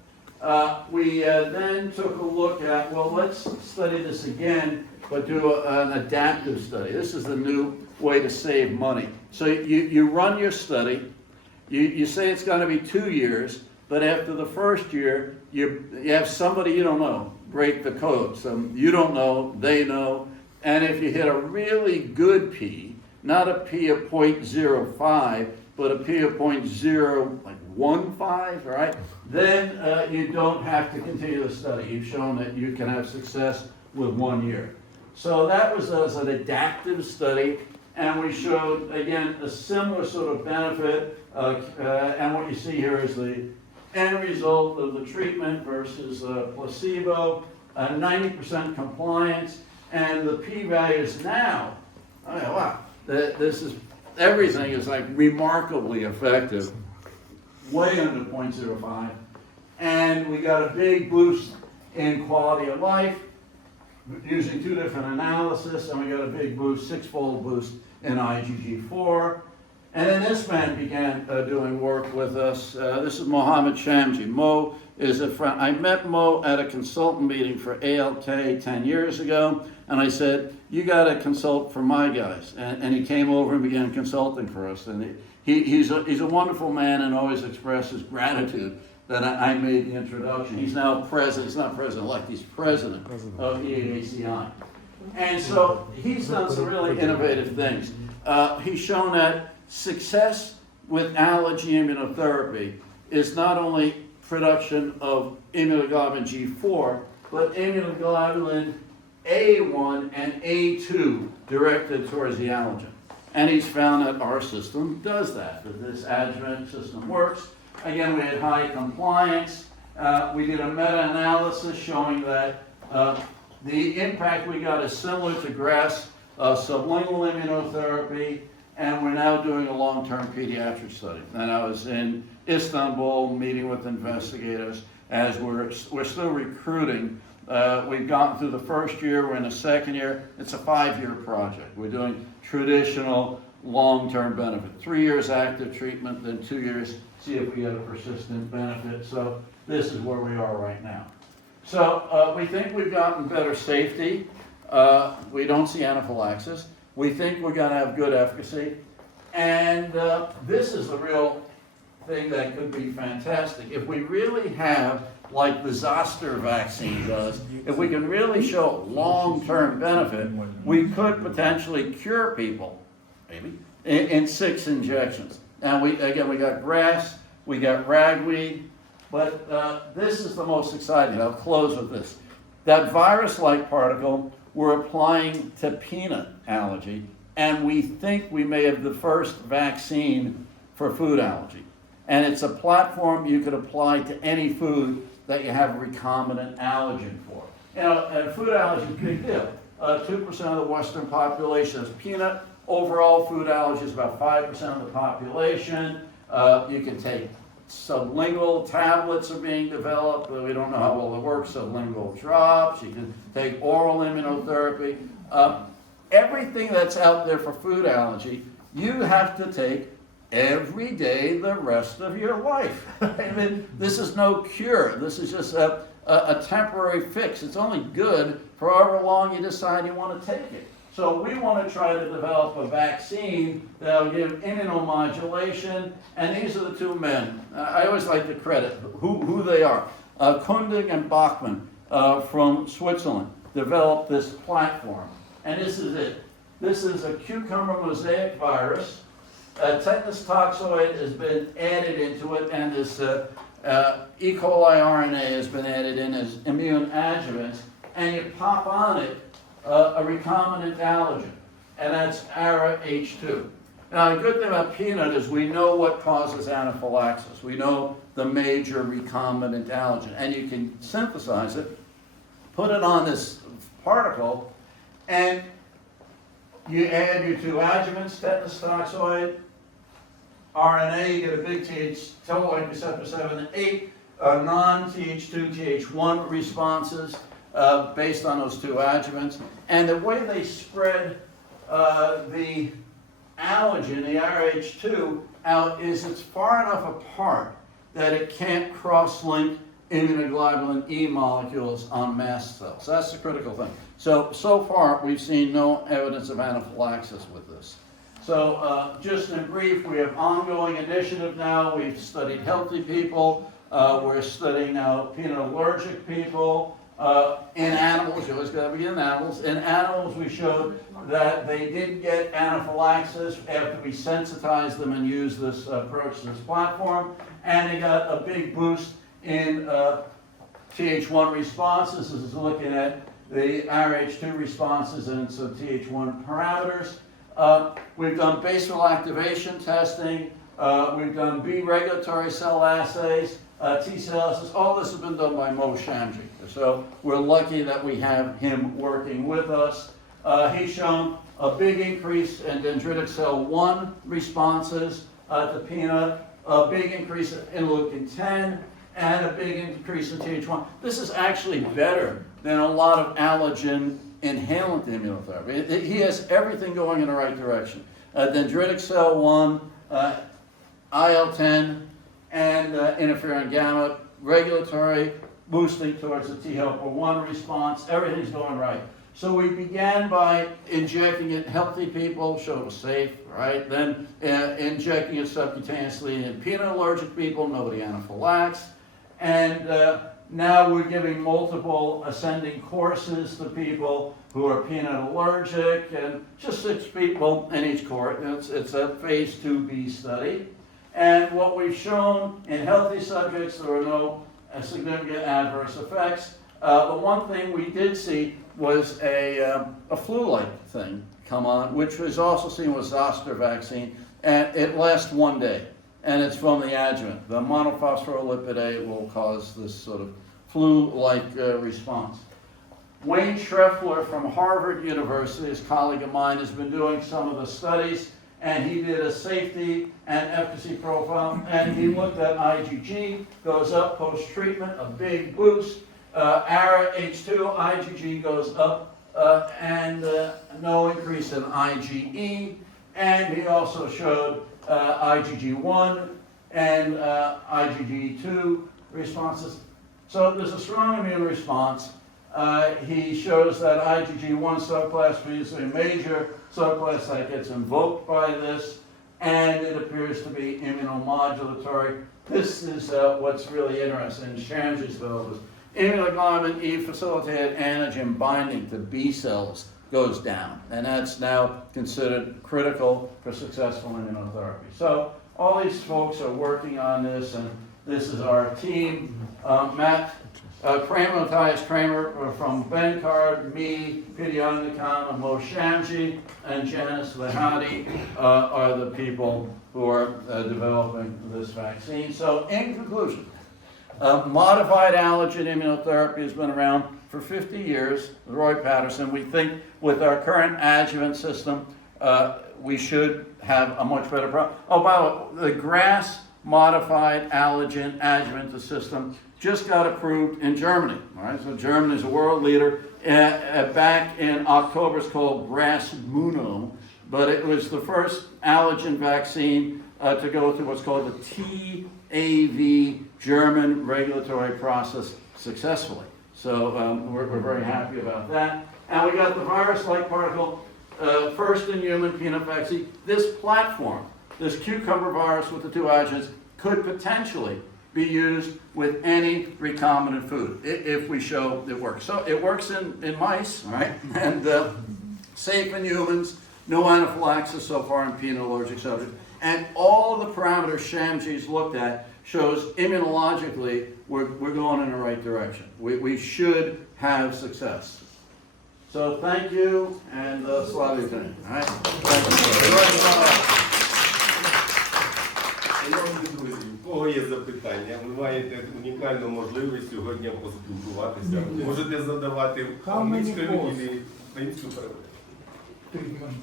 We then took a look at, well, let's study this again, but do an adaptive study. This is the new way to save money. So you run your study, you say it's going to be 2 years, but after the first year, you have somebody you don't know break the code. So you don't know, they know, and if you hit a really good P, not a P of 0.05, but a P of 0.015, right? Then you don't have to continue the study. You've shown that you can have success with 1 year. So that was an adaptive study, and we showed, again, a similar sort of benefit, and what you see here is the end result of the treatment versus placebo, 90% compliance, and the p-values now, oh yeah, wow, this is, everything is like remarkably effective, way under 0.05, and we got a big boost in quality of life using 2 different analyses, and we got a big boost, 6-fold boost in IgG4. And then this man began doing work with us. This is Mohammed Shamji. Mo is a friend. I met Mo at a consultant meeting for ALK 10 years ago, and I said, you got to consult for my guys. And he came over and began consulting for us. And he's a wonderful man and always expresses gratitude that I made the introduction. He's now president, he's not president-elect, he's president of EAACI. And so he's done some really innovative things. He's shown that success with allergy immunotherapy is not only production of immunoglobulin G4, but immunoglobulin A1 and A2 directed towards the allergen. And he's found that our system does that this adjuvant system works. Again, we had high compliance. We did a meta-analysis showing that the impact we got is similar to GRAS sublingual immunotherapy, and we're now doing a long-term pediatric study. And I was in Istanbul meeting with investigators as we're still recruiting. We've gotten through the first year, we're in the second year. It's a 5-year project. We're doing traditional long-term benefit. 3 years active treatment, then 2 years, see if we get a persistent benefit. So this is where we are right now. So we think we've gotten better safety. We don't see anaphylaxis. We think we're going to have good efficacy. And this is the real thing that could be fantastic. If we really have, like the zoster vaccine does, if we can really show long-term benefit, we could potentially cure people, maybe, in 6 injections. Now, we got grass, we got ragweed, but this is the most exciting. I'll close with this. That virus-like particle we're applying to peanut allergy, and we think we may have the first vaccine for food allergy. And it's a platform you could apply to any food that you have a recombinant allergen for. You know, and food allergy is a big deal. 2% of the Western population has peanut. Overall, food allergy is about 5% of the population. You can take sublingual tablets are being developed, but we don't know how well it works. Sublingual drops. You can take oral immunotherapy. Everything that's out there for food allergy, you have to take every day the rest of your life. I mean, this is no cure. This is just a temporary fix. It's only good for however long you decide you want to take it. So we want to try to develop a vaccine that will give immunomodulation, and these are the 2 men. I always like to credit who they are. Kundig and Bachmann from Switzerland developed this platform, and this is it. This is a cucumber mosaic virus. Tetanus toxoid has been added into it, and this E. coli RNA has been added in as immune adjuvants, and you pop on it a recombinant allergen, and that's ARA-H2. Now, the good thing about peanut is we know what causes anaphylaxis. We know the major recombinant allergen, and you can synthesize it, put it on this particle, and you add your 2 adjuvants, tetanus toxoid, RNA, you get a big toll-like receptor 7 and 8, non-Th2, Th1 responses based on those 2 adjuvants. And the way they spread the allergen, the RH2, out is it's far enough apart that it can't cross-link immunoglobulin E molecules on mast cells. That's the critical thing. So far, we've seen no evidence of anaphylaxis with this. So just in brief, we have ongoing initiative now. We've studied healthy people. We're studying now peanut allergic people. In animals, you always got to begin in animals. In animals, we showed that they did get anaphylaxis after we sensitized them and used this approach, this platform. And they got a big boost in Th1 responses. This is looking at the RH2 responses and some Th1 parameters. We've done basal activation testing. We've done B regulatory cell assays, T cell assays. All this has been done by Mo Shamji. So we're lucky that we have him working with us. He's shown a big increase in dendritic cell 1 responses to peanut, a big increase in interleukin 10, and a big increase in Th1. This is actually better than a lot of allergen inhalant immunotherapy. He has everything going in the right direction. Dendritic cell 1, IL-10, and interferon gamma, regulatory, boosting towards the T helper 1 response. Everything's going right. So we began by injecting it in healthy people, showed it was safe, right? Then injecting it subcutaneously in peanut allergic people, nobody anaphylaxed. And now we're giving multiple ascending courses to people who are peanut allergic, and just 6 people in each cohort. It's a phase 2B study. And what we've shown in healthy subjects, there were no significant adverse effects. The one thing we did see was a flu-like thing come on, which was also seen with zoster vaccine, and it lasts 1 day, and it's from the adjuvant. The monophospholipid A will cause this sort of flu-like response. Wayne Schreffler from Harvard University, his colleague of mine, has been doing some of the studies, and he did a safety and efficacy profile, and he looked at IgG, goes up post-treatment, a big boost. ARA-H2, IgG goes up, and no increase in IgE, and he also showed IgG1 and IgG2 responses. So there's a strong immune response. He shows that IgG1 subclass is a major subclass that gets invoked by this, and it appears to be immunomodulatory. This is what's really interesting. Shamsi's developed immunoglobulin E facilitated antigen binding to B cells goes down, and that's now considered critical for successful immunotherapy. So all these folks are working on this, and this is our team. Matt Kramer, Matthias Kramer from Bencard, me, Pidyon Nakan, Mo Shamsi, and Janice Lehati are the people who are developing this vaccine. So in conclusion, modified allergen immunotherapy has been around for 50 years. Roy Patterson, we think with our current adjuvant system, we should have a much better problem. Oh, by the way, the GRAS modified allergen adjuvant system just got approved in Germany. All right, so Germany is a world leader. Back in October, it's called GRAS Muno, but it was the first allergen vaccine to go through what's called the TAV German regulatory process successfully. So we're very happy about that. And we got the virus-like particle, first in human peanut vaccine. This platform, this cucumber virus with the two adjuvants, could potentially be used with any recombinant food if we show it works. So it works in mice, right? And safe in humans, no anaphylaxis so far in peanut allergic subjects. And all the parameters Shamsi's looked at shows immunologically we're going in the right direction. We should have success. So thank you, and слава Україні. All right? Шановні друзі, у кого є запитання, ви маєте унікальну можливість сьогодні поспілкуватися. Можете задавати англійською і українською переводом. Treatment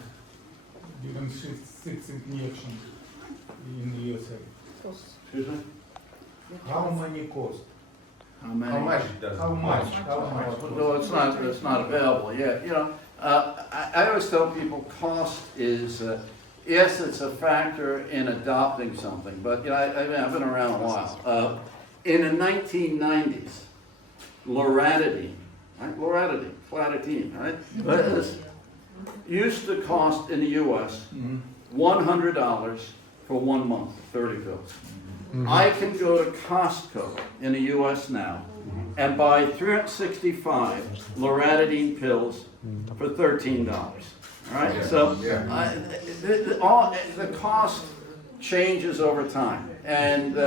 given six injection in USA. Excuse me? How many cost? How many? How much it does? How much? How much? No, it's not available yet. You know, I always tell people cost is, yes, it's a factor in adopting something, but you know, I've been around a while. In the 1990s, loratadine, right? Loratadine, flatadine, right? Used to cost in the U.S. $100 for 1 month, 30 pills. I can go to Costco in the U.S. now and buy 365 loratadine pills for $13. All right, so the cost changes over time, and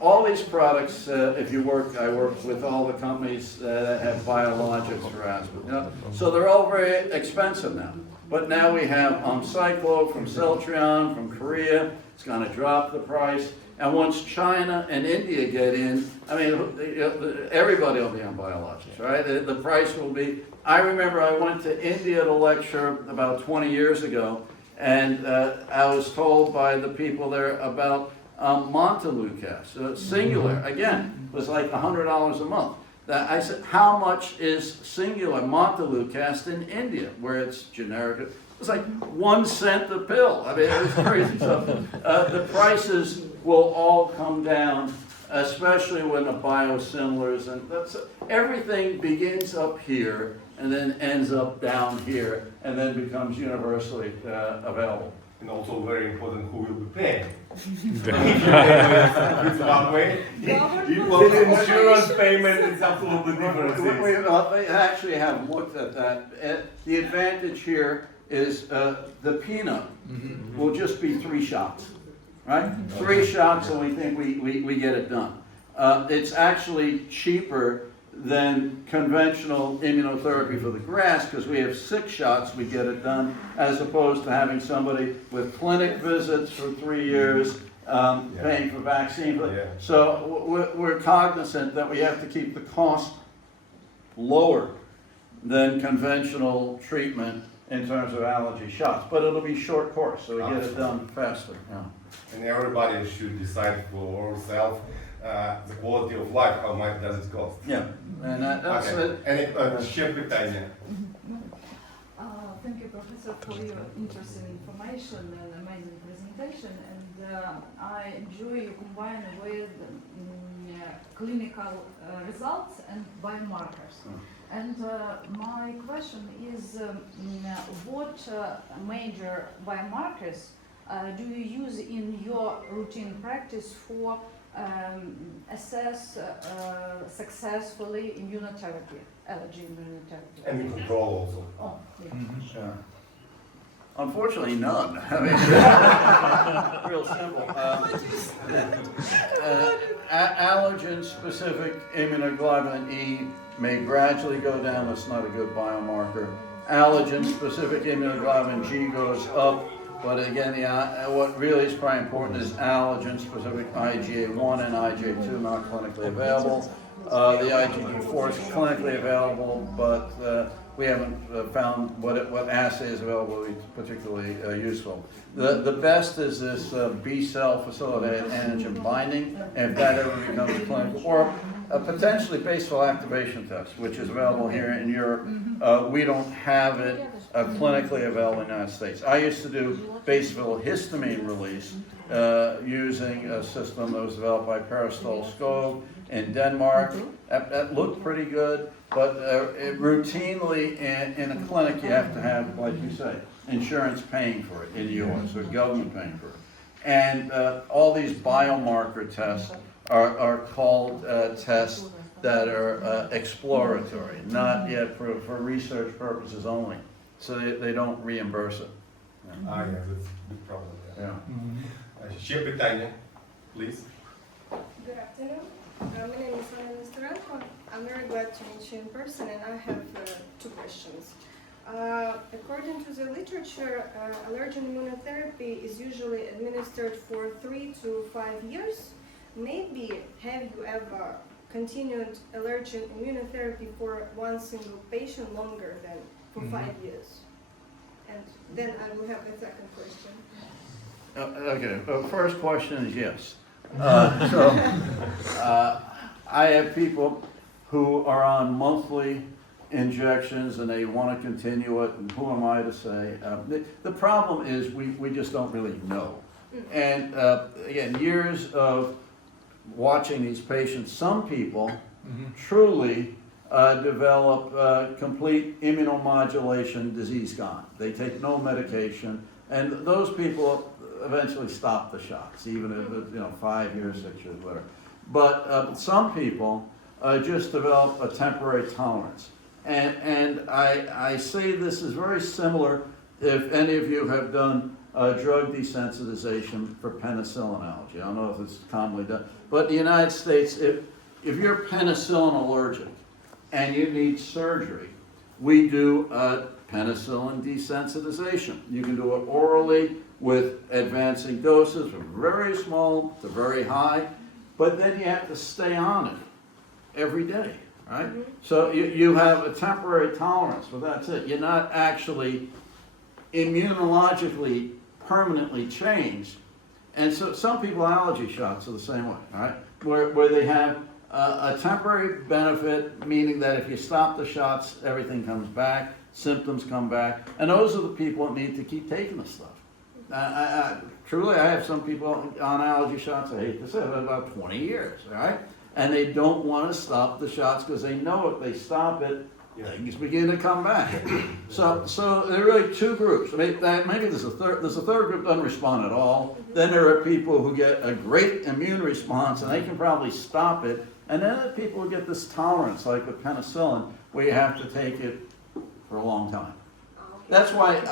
all these products. If you work, I work with all the companies that have biologics for asthma. You know? So they're all very expensive now. But now we have Cyclo from Celltrion from Korea. It's going to drop the price. And once China and India get in, I mean, everybody will be on biologics, right? The price will be. I remember I went to India to lecture about 20 years ago, and I was told by the people there about Montelukast, singular. Again, it was like $100 a month. I said, how much is singular Montelukast in India, where it's generic? It was like 1 cent a pill. I mean, it was crazy. So the prices will all come down, especially when the biosimilars and everything begins up here and then ends up down here and then becomes universally available. And also very important, who will be paying. It's one way. The insurance payment is absolutely different. We actually have looked at that. The advantage here is the peanut will just be 3 shots, right? 3 shots, and we think we get it done. It's actually cheaper than conventional immunotherapy for the grass because we have 6 shots, we get it done, as opposed to having somebody with clinic visits for 3 years, paying for vaccine. So we're cognizant that we have to keep the cost lower than conventional treatment in terms of allergy shots, but it'll be short course, so we get it done faster. Yeah. And everybody should decide for ourselves the quality of life, how much does it cost. Yeah, and that's Okay. it. And ще питання. Thank you, Professor, for your interesting information and amazing presentation. And I enjoy you combine with clinical results and biomarkers. And my question is, what major biomarkers do you use in your routine practice for assess successfully immunotherapy, allergy immunotherapy? And control also. Oh, yeah. Sure. Unfortunately, none. I mean, real simple. Allergen-specific immunoglobulin E may gradually go down. That's not a good biomarker. Allergen-specific immunoglobulin G goes up. But again, what really is probably important is allergen-specific IgA1 and IgA2 not clinically available. The IgG4 is clinically available, but we haven't found what assay is available particularly useful. The best is this B-cell facilitated antigen binding, and if that ever becomes clinical, or a potentially basal activation test, which is available here in Europe. We don't have it clinically available in the United States. I used to do basal histamine release using a system that was developed by Peristol Skov in Denmark. That looked pretty good, but routinely in a clinic you have to have, like you say, insurance paying for it in the US, or government paying for it. And all these biomarker tests are called tests that are exploratory, not yet for research purposes only. So they don't reimburse it. Yeah, that's a big problem. Yeah. Ще питання, please. Good afternoon. My name is Anna Nestorenko. I'm very glad to meet you in person, and I have two questions. According to the literature, allergen immunotherapy is usually administered for 3 to 5 years. Maybe have you ever continued allergen immunotherapy for one single patient longer than for 5 years? And then I will have a second question. Okay, first question is yes. I have people who are on monthly injections and they want to continue it, and who am I to say? The problem is we just don't really know. And again, years of watching these patients, some people truly develop complete immunomodulation, disease gone. They take no medication, and those people eventually stop the shots, even if it's 5 years, 6 years, whatever. But some people just develop a temporary tolerance. And I say this is very similar if any of you have done drug desensitization for penicillin allergy. I don't know if it's commonly done, but in the United States, if you're penicillin allergic and you need surgery, we do penicillin desensitization. You can do it orally with advancing doses from very small to very high, but then you have to stay on it every day, right? So you have a temporary tolerance, but that's it. You're not actually immunologically permanently changed. And so some people, allergy shots are the same way, right? Where they have a temporary benefit, meaning that if you stop the shots, everything comes back, symptoms come back, and those are the people that need to keep taking the stuff. Truly, I have some people on allergy shots, I hate to say it, about 20 years, right? And they don't want to stop the shots because they know if they stop it, things begin to come back. So there are really two groups. Maybe there's a third group that doesn't respond at all. Then there are people who get a great immune response and they can probably stop it. And then there are people who get this tolerance, like with penicillin, where you have to take it for a long time. That's why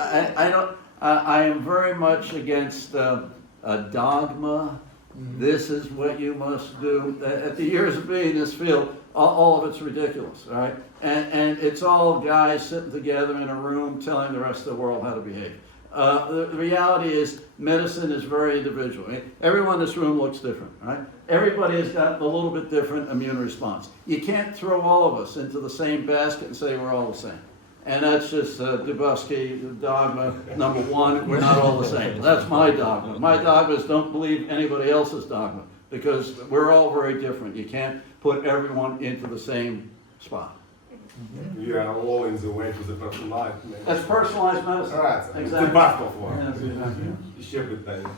I am very much against a dogma. This is what you must do. At the years of being in this field, all of it's ridiculous, right? And it's all guys sitting together in a room telling the rest of the world how to behave. The reality is medicine is very individual. Everyone in this room looks different, right? Everybody has got a little bit different immune response. You can't throw all of us into the same basket and say we're all the same. And that's just DuBuske dogma number 1, we're not all the same. That's my dogma. My dogma is don't believe anybody else's dogma, because we're all very different. You can't put everyone into the same spot. You are all in the way to the personalized medicine. That's personalized medicine. Right, Exactly. the best of one. Yes, exactly. Ще питання.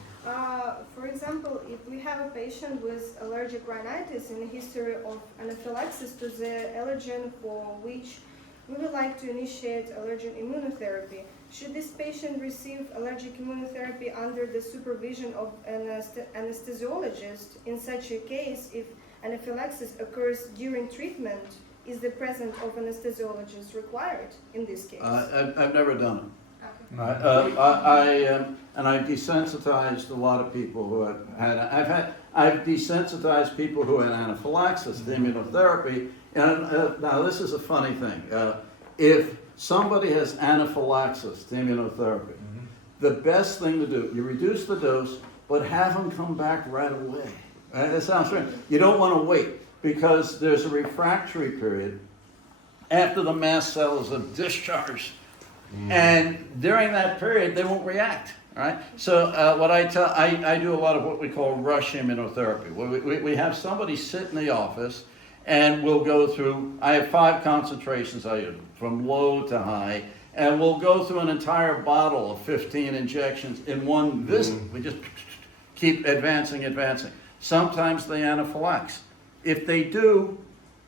For For example, if we have a patient with allergic rhinitis and a history of anaphylaxis to the allergen for which we would like to initiate allergen immunotherapy, should this patient receive allergic immunotherapy under the supervision of an anesthesiologist? In such a case, if anaphylaxis occurs during treatment, is the presence of anesthesiologist required in this case? I've never done it. Okay. And I've desensitized a lot of people who I've desensitized people who had anaphylaxis to immunotherapy. And now this is a funny thing. If somebody has anaphylaxis to immunotherapy, the best thing to do, you reduce the dose, but have them come back right away. Right? That sounds strange. You don't want to wait because there's a refractory period after the mast cells have discharged. And during that period, they won't react, right? So what I do a lot of what we call rush immunotherapy. We have somebody sit in the office and we'll go through, I have 5 concentrations I use, from low to high, and we'll go through an entire bottle of 15 injections in one visit. We just keep advancing. Sometimes they anaphylax. If they do,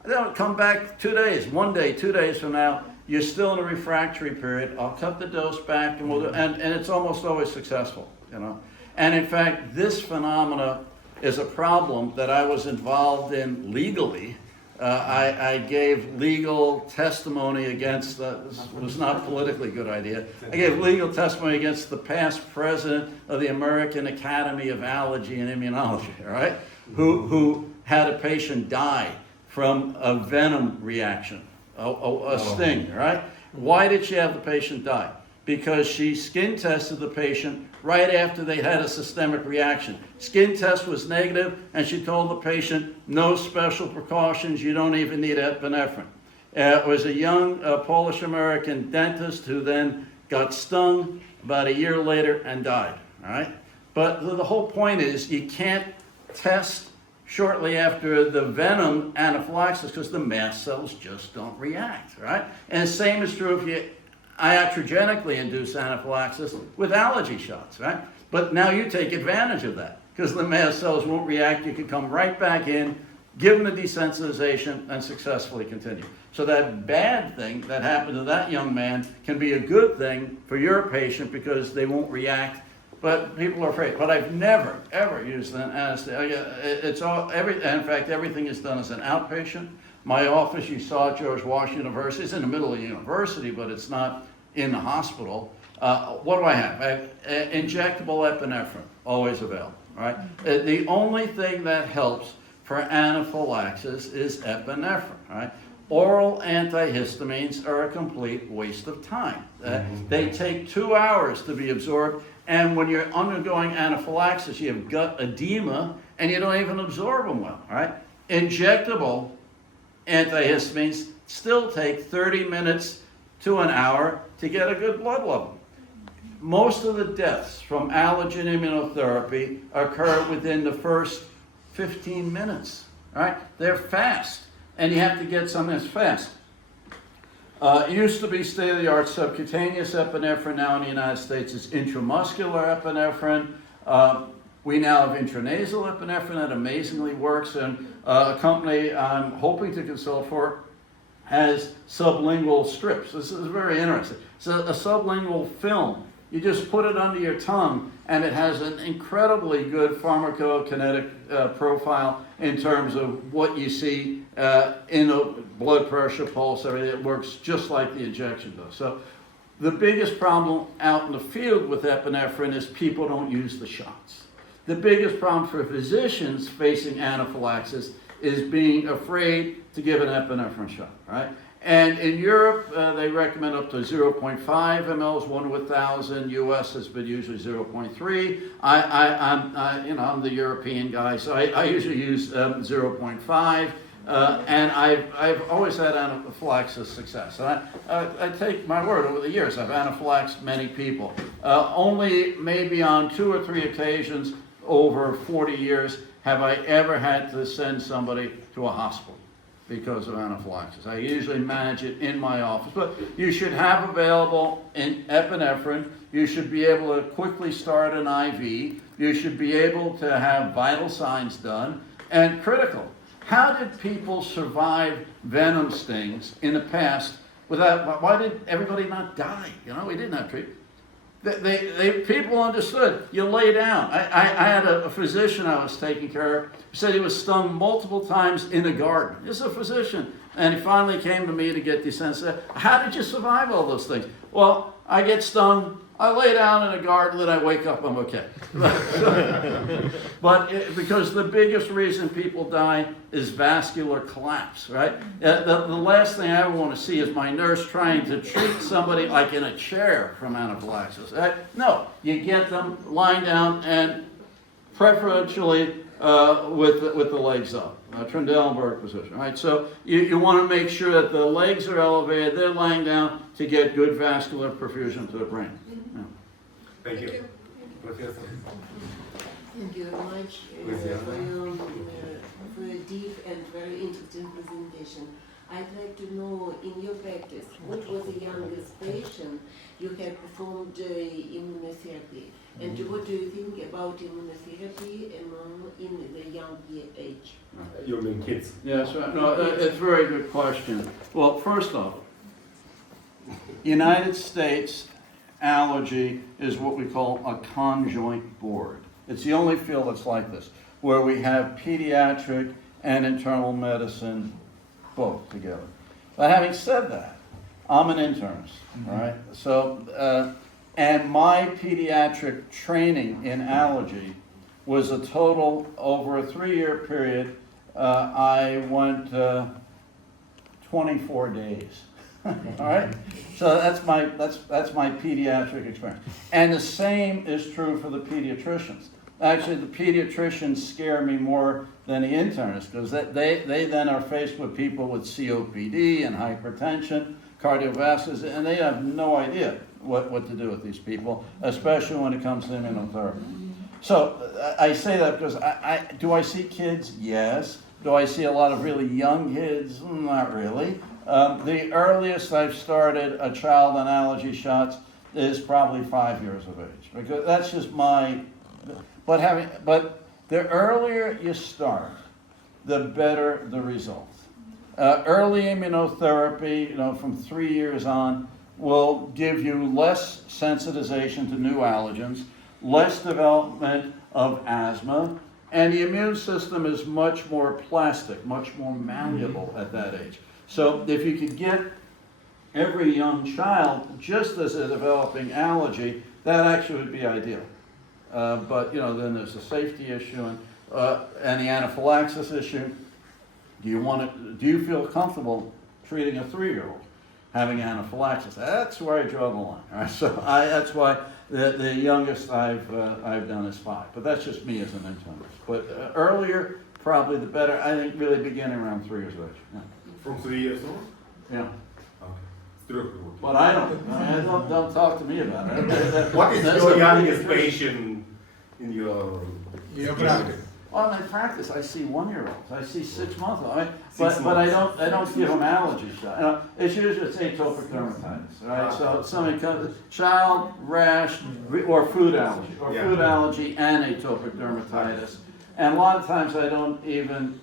they'll come back 2 days, 1 day, 2 days from now. You're still in a refractory period. I'll cut the dose back, and we'll do, and it's almost always successful, you know. And in fact, this phenomena is a problem that I was involved in legally. I gave legal testimony against this was not a politically good idea. I gave legal testimony against the past president of the American Academy of Allergy and Immunology, all right, who had a patient die from a venom reaction. A sting, right? Why did she have the patient die? Because she skin tested the patient right after they had a systemic reaction. Skin test was negative, and she told the patient, no special precautions, you don't even need epinephrine. It was a young Polish-American dentist who then got stung about a year later and died, all right? But the whole point is you can't test shortly after the venom anaphylaxis because the mast cells just don't react, right? And the same is true if you iatrogenically induce anaphylaxis with allergy shots, right? But now you take advantage of that because the mast cells won't react. You can come right back in, give them the desensitization, and successfully continue. So that bad thing that happened to that young man can be a good thing for your patient because they won't react. But people are afraid. But I've never, ever used an anesthesia. It's all, in fact, everything is done as an outpatient. My office, you saw at George Washington University, it's in the middle of the university, but it's not in the hospital. What do I have? I have injectable epinephrine, always available, right? The only thing that helps for anaphylaxis is epinephrine, right? Oral antihistamines are a complete waste of time. They take 2 hours to be absorbed. And when you're undergoing anaphylaxis, you have gut edema, and you don't even absorb them well, right? Injectable antihistamines still take 30 minutes to an hour to get a good blood level. Most of the deaths from allergen immunotherapy occur within the first 15 minutes, right? They're fast, and you have to get something that's fast. It used to be state-of-the-art subcutaneous epinephrine. Now in the United States it's intramuscular epinephrine. We now have intranasal epinephrine that amazingly works, and a company I'm hoping to consult for has sublingual strips. This is very interesting. So a sublingual film, you just put it under your tongue, and it has an incredibly good pharmacokinetic profile in terms of what you see in a blood pressure, pulse, everything. It works just like the injection does. So the biggest problem out in the field with epinephrine is people don't use the shots. The biggest problem for physicians facing anaphylaxis is being afraid to give an epinephrine shot, right? And in Europe, they recommend up to 0.5 mLs, 1 to 1,000. US has been usually 0.3. I'm the European guy, so I usually use 0.5. And I've always had anaphylaxis success. And I take my word, over the years, I've anaphylaxed many people. Only maybe on 2 or 3 occasions over 40 years have I ever had to send somebody to a hospital. because of anaphylaxis. I usually manage it in my office, but you should have available in epinephrine. You should be able to quickly start an IV. You should be able to have vital signs done. And critical, how did people survive venom stings in the past without, why did everybody not die? You know, we didn't have treatment. People understood. You lay down. I had a physician I was taking care of who said he was stung multiple times in a garden. He's a physician. And he finally came to me to get desensitized. How did you survive all those things? Well, I get stung, I lay down in a garden, then I wake up, I'm okay. Because the biggest reason people die is vascular collapse, right? The last thing I ever want to see is my nurse trying to treat somebody like in a chair from anaphylaxis. No, you get them lying down and preferentially with the legs up. Trendelenburg position, right? So you want to make sure that the legs are elevated, they're lying down to get good vascular perfusion to the brain. Yeah. Thank you. Professor. Thank you very much for a deep and very interesting presentation. I'd like to know, in your practice, what was the youngest patient you had performed immunotherapy? And what do you think about immunotherapy in the young age? You mean kids? Yes, right. No, it's a very good question. Well, first off, United States Allergy is what we call a conjoint board. It's the only field that's like this, where we have pediatric and internal medicine both together. But having said that, I'm an internist, all right? So, and my pediatric training in allergy was a total, over a 3-year period, I went 24 days. All right, so that's my pediatric experience, and the same is true for the pediatricians. Actually, the pediatricians scare me more than the internists because they then are faced with people with COPD and hypertension, cardiovascular, and they have no idea what to do with these people, especially when it comes to immunotherapy. So I say that because do I see kids? Yes. Do I see a lot of really young kids? Not really. The earliest I've started a child on allergy shots is probably 5 years of age, because that's just my. But the earlier you start, the better the results. Early immunotherapy, from 3 years on, will give you less sensitization to new allergens, less development of asthma, and the immune system is much more plastic, much more malleable at that age. So if you could get every young child just as a developing allergy, that actually would be ideal. But then there's a safety issue and the anaphylaxis issue. Do you feel comfortable treating a 3-year-old having anaphylaxis? That's where I draw the line. Right? So that's why the youngest I've done is 5. But that's just me as an internist. But earlier, probably the better. I think really beginning around 3 years of age. Yeah. From 3 years old? Yeah. Okay. But don't talk to me about it. What is your youngest patient in your practice? Well, in my practice, I see 1-year-olds. I see 6-month-olds. Six But I months. don't give them allergy shots. It's usually atopic dermatitis, right? So somebody comes, child rash or food allergy, food allergy and atopic dermatitis. And a lot of times I don't even.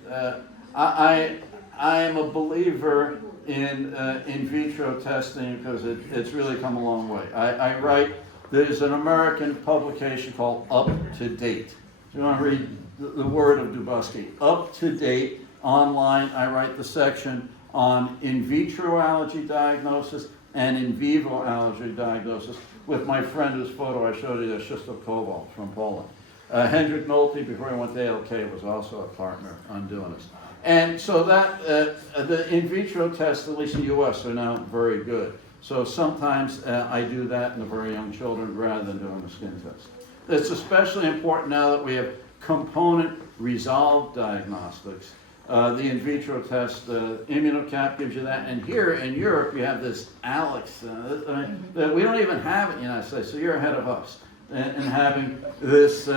I am a believer in vitro testing because it's really come a long way. I write. There's an American publication called Up to Date. So you want to read the word of DuBuske. Up to Date online. I write the section on in vitro allergy diagnosis and in vivo allergy diagnosis with my friend whose photo I showed you, Krzysztof Kowal from Poland. Hendrik Nolte, before he went to ALK, was also a partner on doing this. And so that the in vitro tests, at least in the U.S., are now very good. So sometimes I do that in the very young children rather than doing the skin test. It's especially important now that we have component resolved diagnostics. The in vitro test, Immunocap gives you that. And here in Europe, you have this Alex that we don't even have it in the United States. So you're ahead of us in having this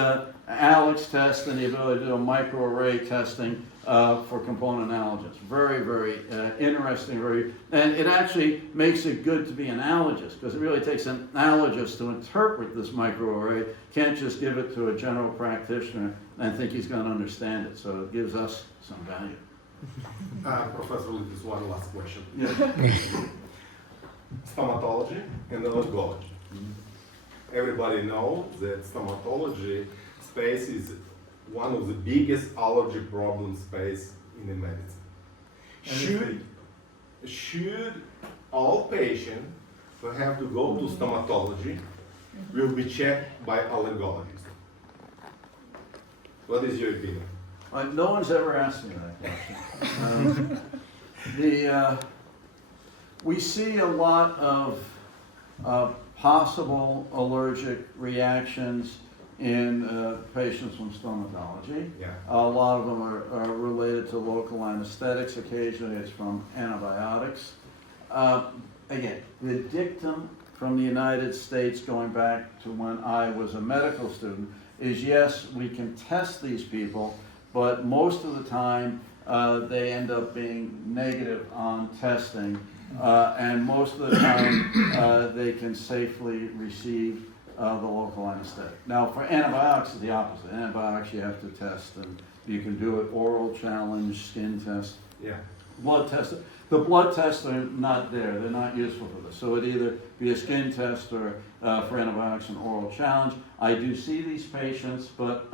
Alex test and the ability to do a microarray testing for component allergens. Very, very interesting, and it actually makes it good to be an allergist, because it really takes an allergist to interpret this microarray. Can't just give it to a general practitioner and think he's going to understand it, so it gives us some value. Professor, this one last question. Yeah. Stomatology and allergology. Everybody knows that stomatology space is one of the biggest allergy problem space in the medicine. Should all patients who have to go to stomatology will be checked by allergologist? What is your opinion? No one's ever asked me that question. We see a lot of possible allergic reactions in patients from stomatology. Yeah. A lot of them are related to local anesthetics. Occasionally it's from antibiotics. Again, the dictum from the United States going back to when I was a medical student is, yes, we can test these people, but most of the time they end up being negative on testing, and most of the time they can safely receive the local anesthetic. Now, for antibiotics, it's the opposite. Antibiotics you have to test, and you can do it oral challenge, skin test, Yeah. blood test. The blood tests are not there. They're not useful for this. So it either be a skin test or for antibiotics, an oral challenge. I do see these patients, but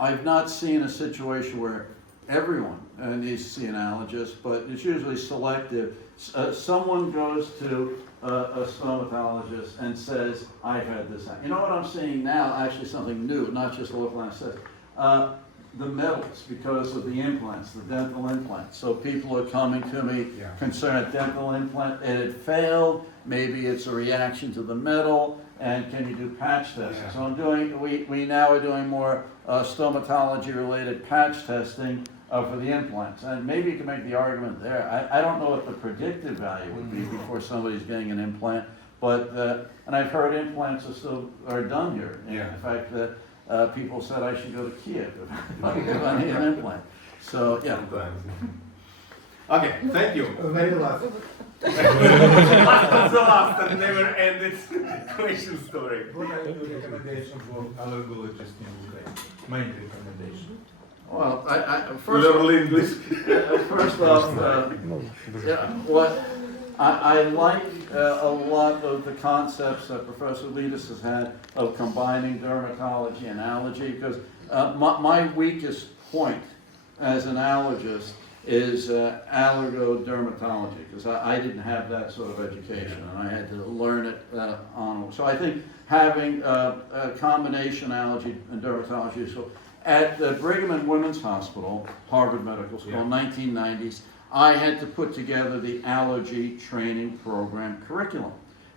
I've not seen a situation where everyone needs to see an allergist, but it's usually selective. Someone goes to a stomatologist and says, I've had this. You know what I'm seeing now, actually something new, not just local anesthetic. The metals, because of the implants, the dental implants. So people are coming to me concerned, dental implant, it had failed, maybe it's a reaction to the metal, and can you do patch testing? Yeah. So I'm doing, we now are doing more stomatology-related patch testing for the implants. And maybe you can make the argument there. I don't know what the predictive value would be before somebody's getting an implant, but, and I've heard implants are done here. Yeah. In fact, people said I should go to Kiev if I need an implant. So, yeah. Sometimes. Okay, thank you. Very last. Last of the last and never ended question story. What are your recommendations for allergologist in Ukraine? Main recommendation. Well, Learn English. first off, what I like a lot of the concepts that Professor Letus has had of combining dermatology and allergy, because my weakest point as an allergist is allergodermatology, because I didn't have that sort of education and I had to learn it on. So I think having a combination allergy and dermatology is useful. At the Brigham and Women's Hospital, Harvard Medical School, 1990s, I had to put together the allergy training program curriculum.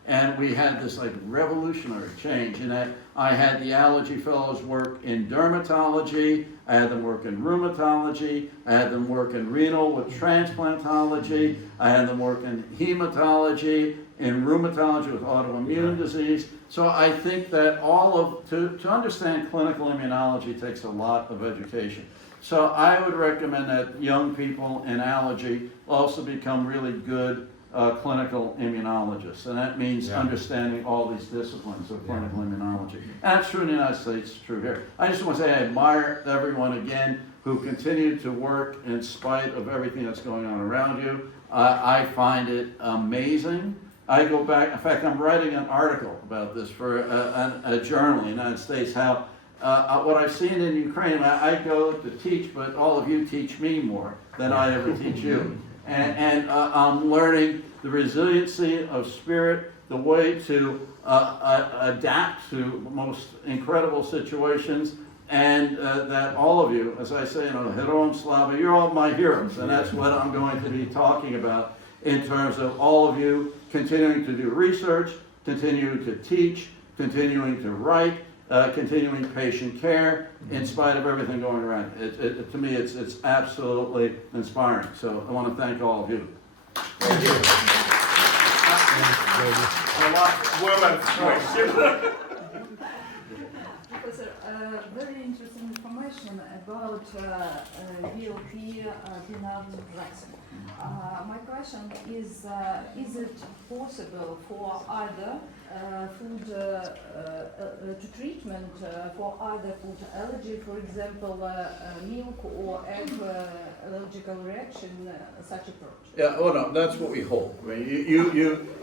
And we had this like revolutionary change in that I had the allergy fellows work in dermatology, I had them work in rheumatology, I had them work in renal with transplantology, I had them work in hematology, in rheumatology with autoimmune disease. So I think that to understand clinical immunology takes a lot of education. So I would recommend that young people in allergy also become really good clinical immunologists. And that means understanding all these disciplines of clinical immunology. And that's true in the United States, it's true here. I just want to say I admire everyone again who continue to work in spite of everything that's going on around you. I find it amazing. I go back, in fact, I'm writing an article about this for a journal in the United States, how what I've seen in Ukraine, I go to teach, but all of you teach me more than I ever teach you. And I'm learning the resiliency of spirit, the way to adapt to most incredible situations, and that all of you, as I say, Heroim Slava, you're all my heroes, and that's what I'm going to be talking about in terms of all of you continuing to do research, continuing to teach, continuing to write, continuing patient care in spite of everything going around. To me, it's absolutely inspiring. So I want to thank all of you. Thank you. A lot women's question. Professor, very interesting information about VLP peanut vaccine. My question is it possible for other food to treatment for other food allergy, for example, milk or egg allergical reaction, such approach? Yeah, oh no, that's what we hope. I mean,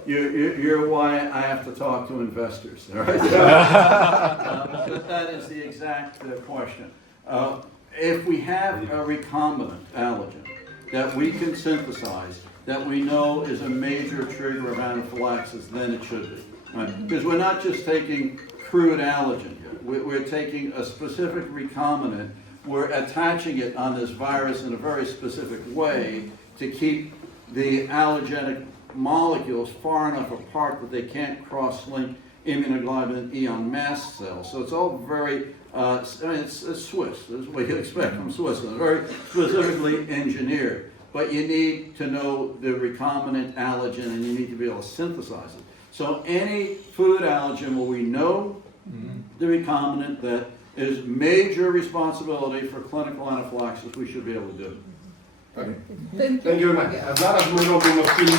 you're why I have to talk to investors, all right? That is the exact question. If we have a recombinant allergen that we can synthesize, that we know is a major trigger of anaphylaxis, then it should be. Right? Because we're not just taking crude allergen here. We're taking a specific recombinant. We're attaching it on this virus in a very specific way to keep the allergenic molecules far enough apart that they can't cross-link immunoglobulin E on mast cells. So it's all very, it's Swiss, that's what you expect from Switzerland, very specifically engineered. But you need to know the recombinant allergen and you need to be able to synthesize it. So any food allergen where we know the recombinant that is major responsibility for clinical anaphylaxis, we should be able to do. Thank you very much. Зараз ми робимо спільне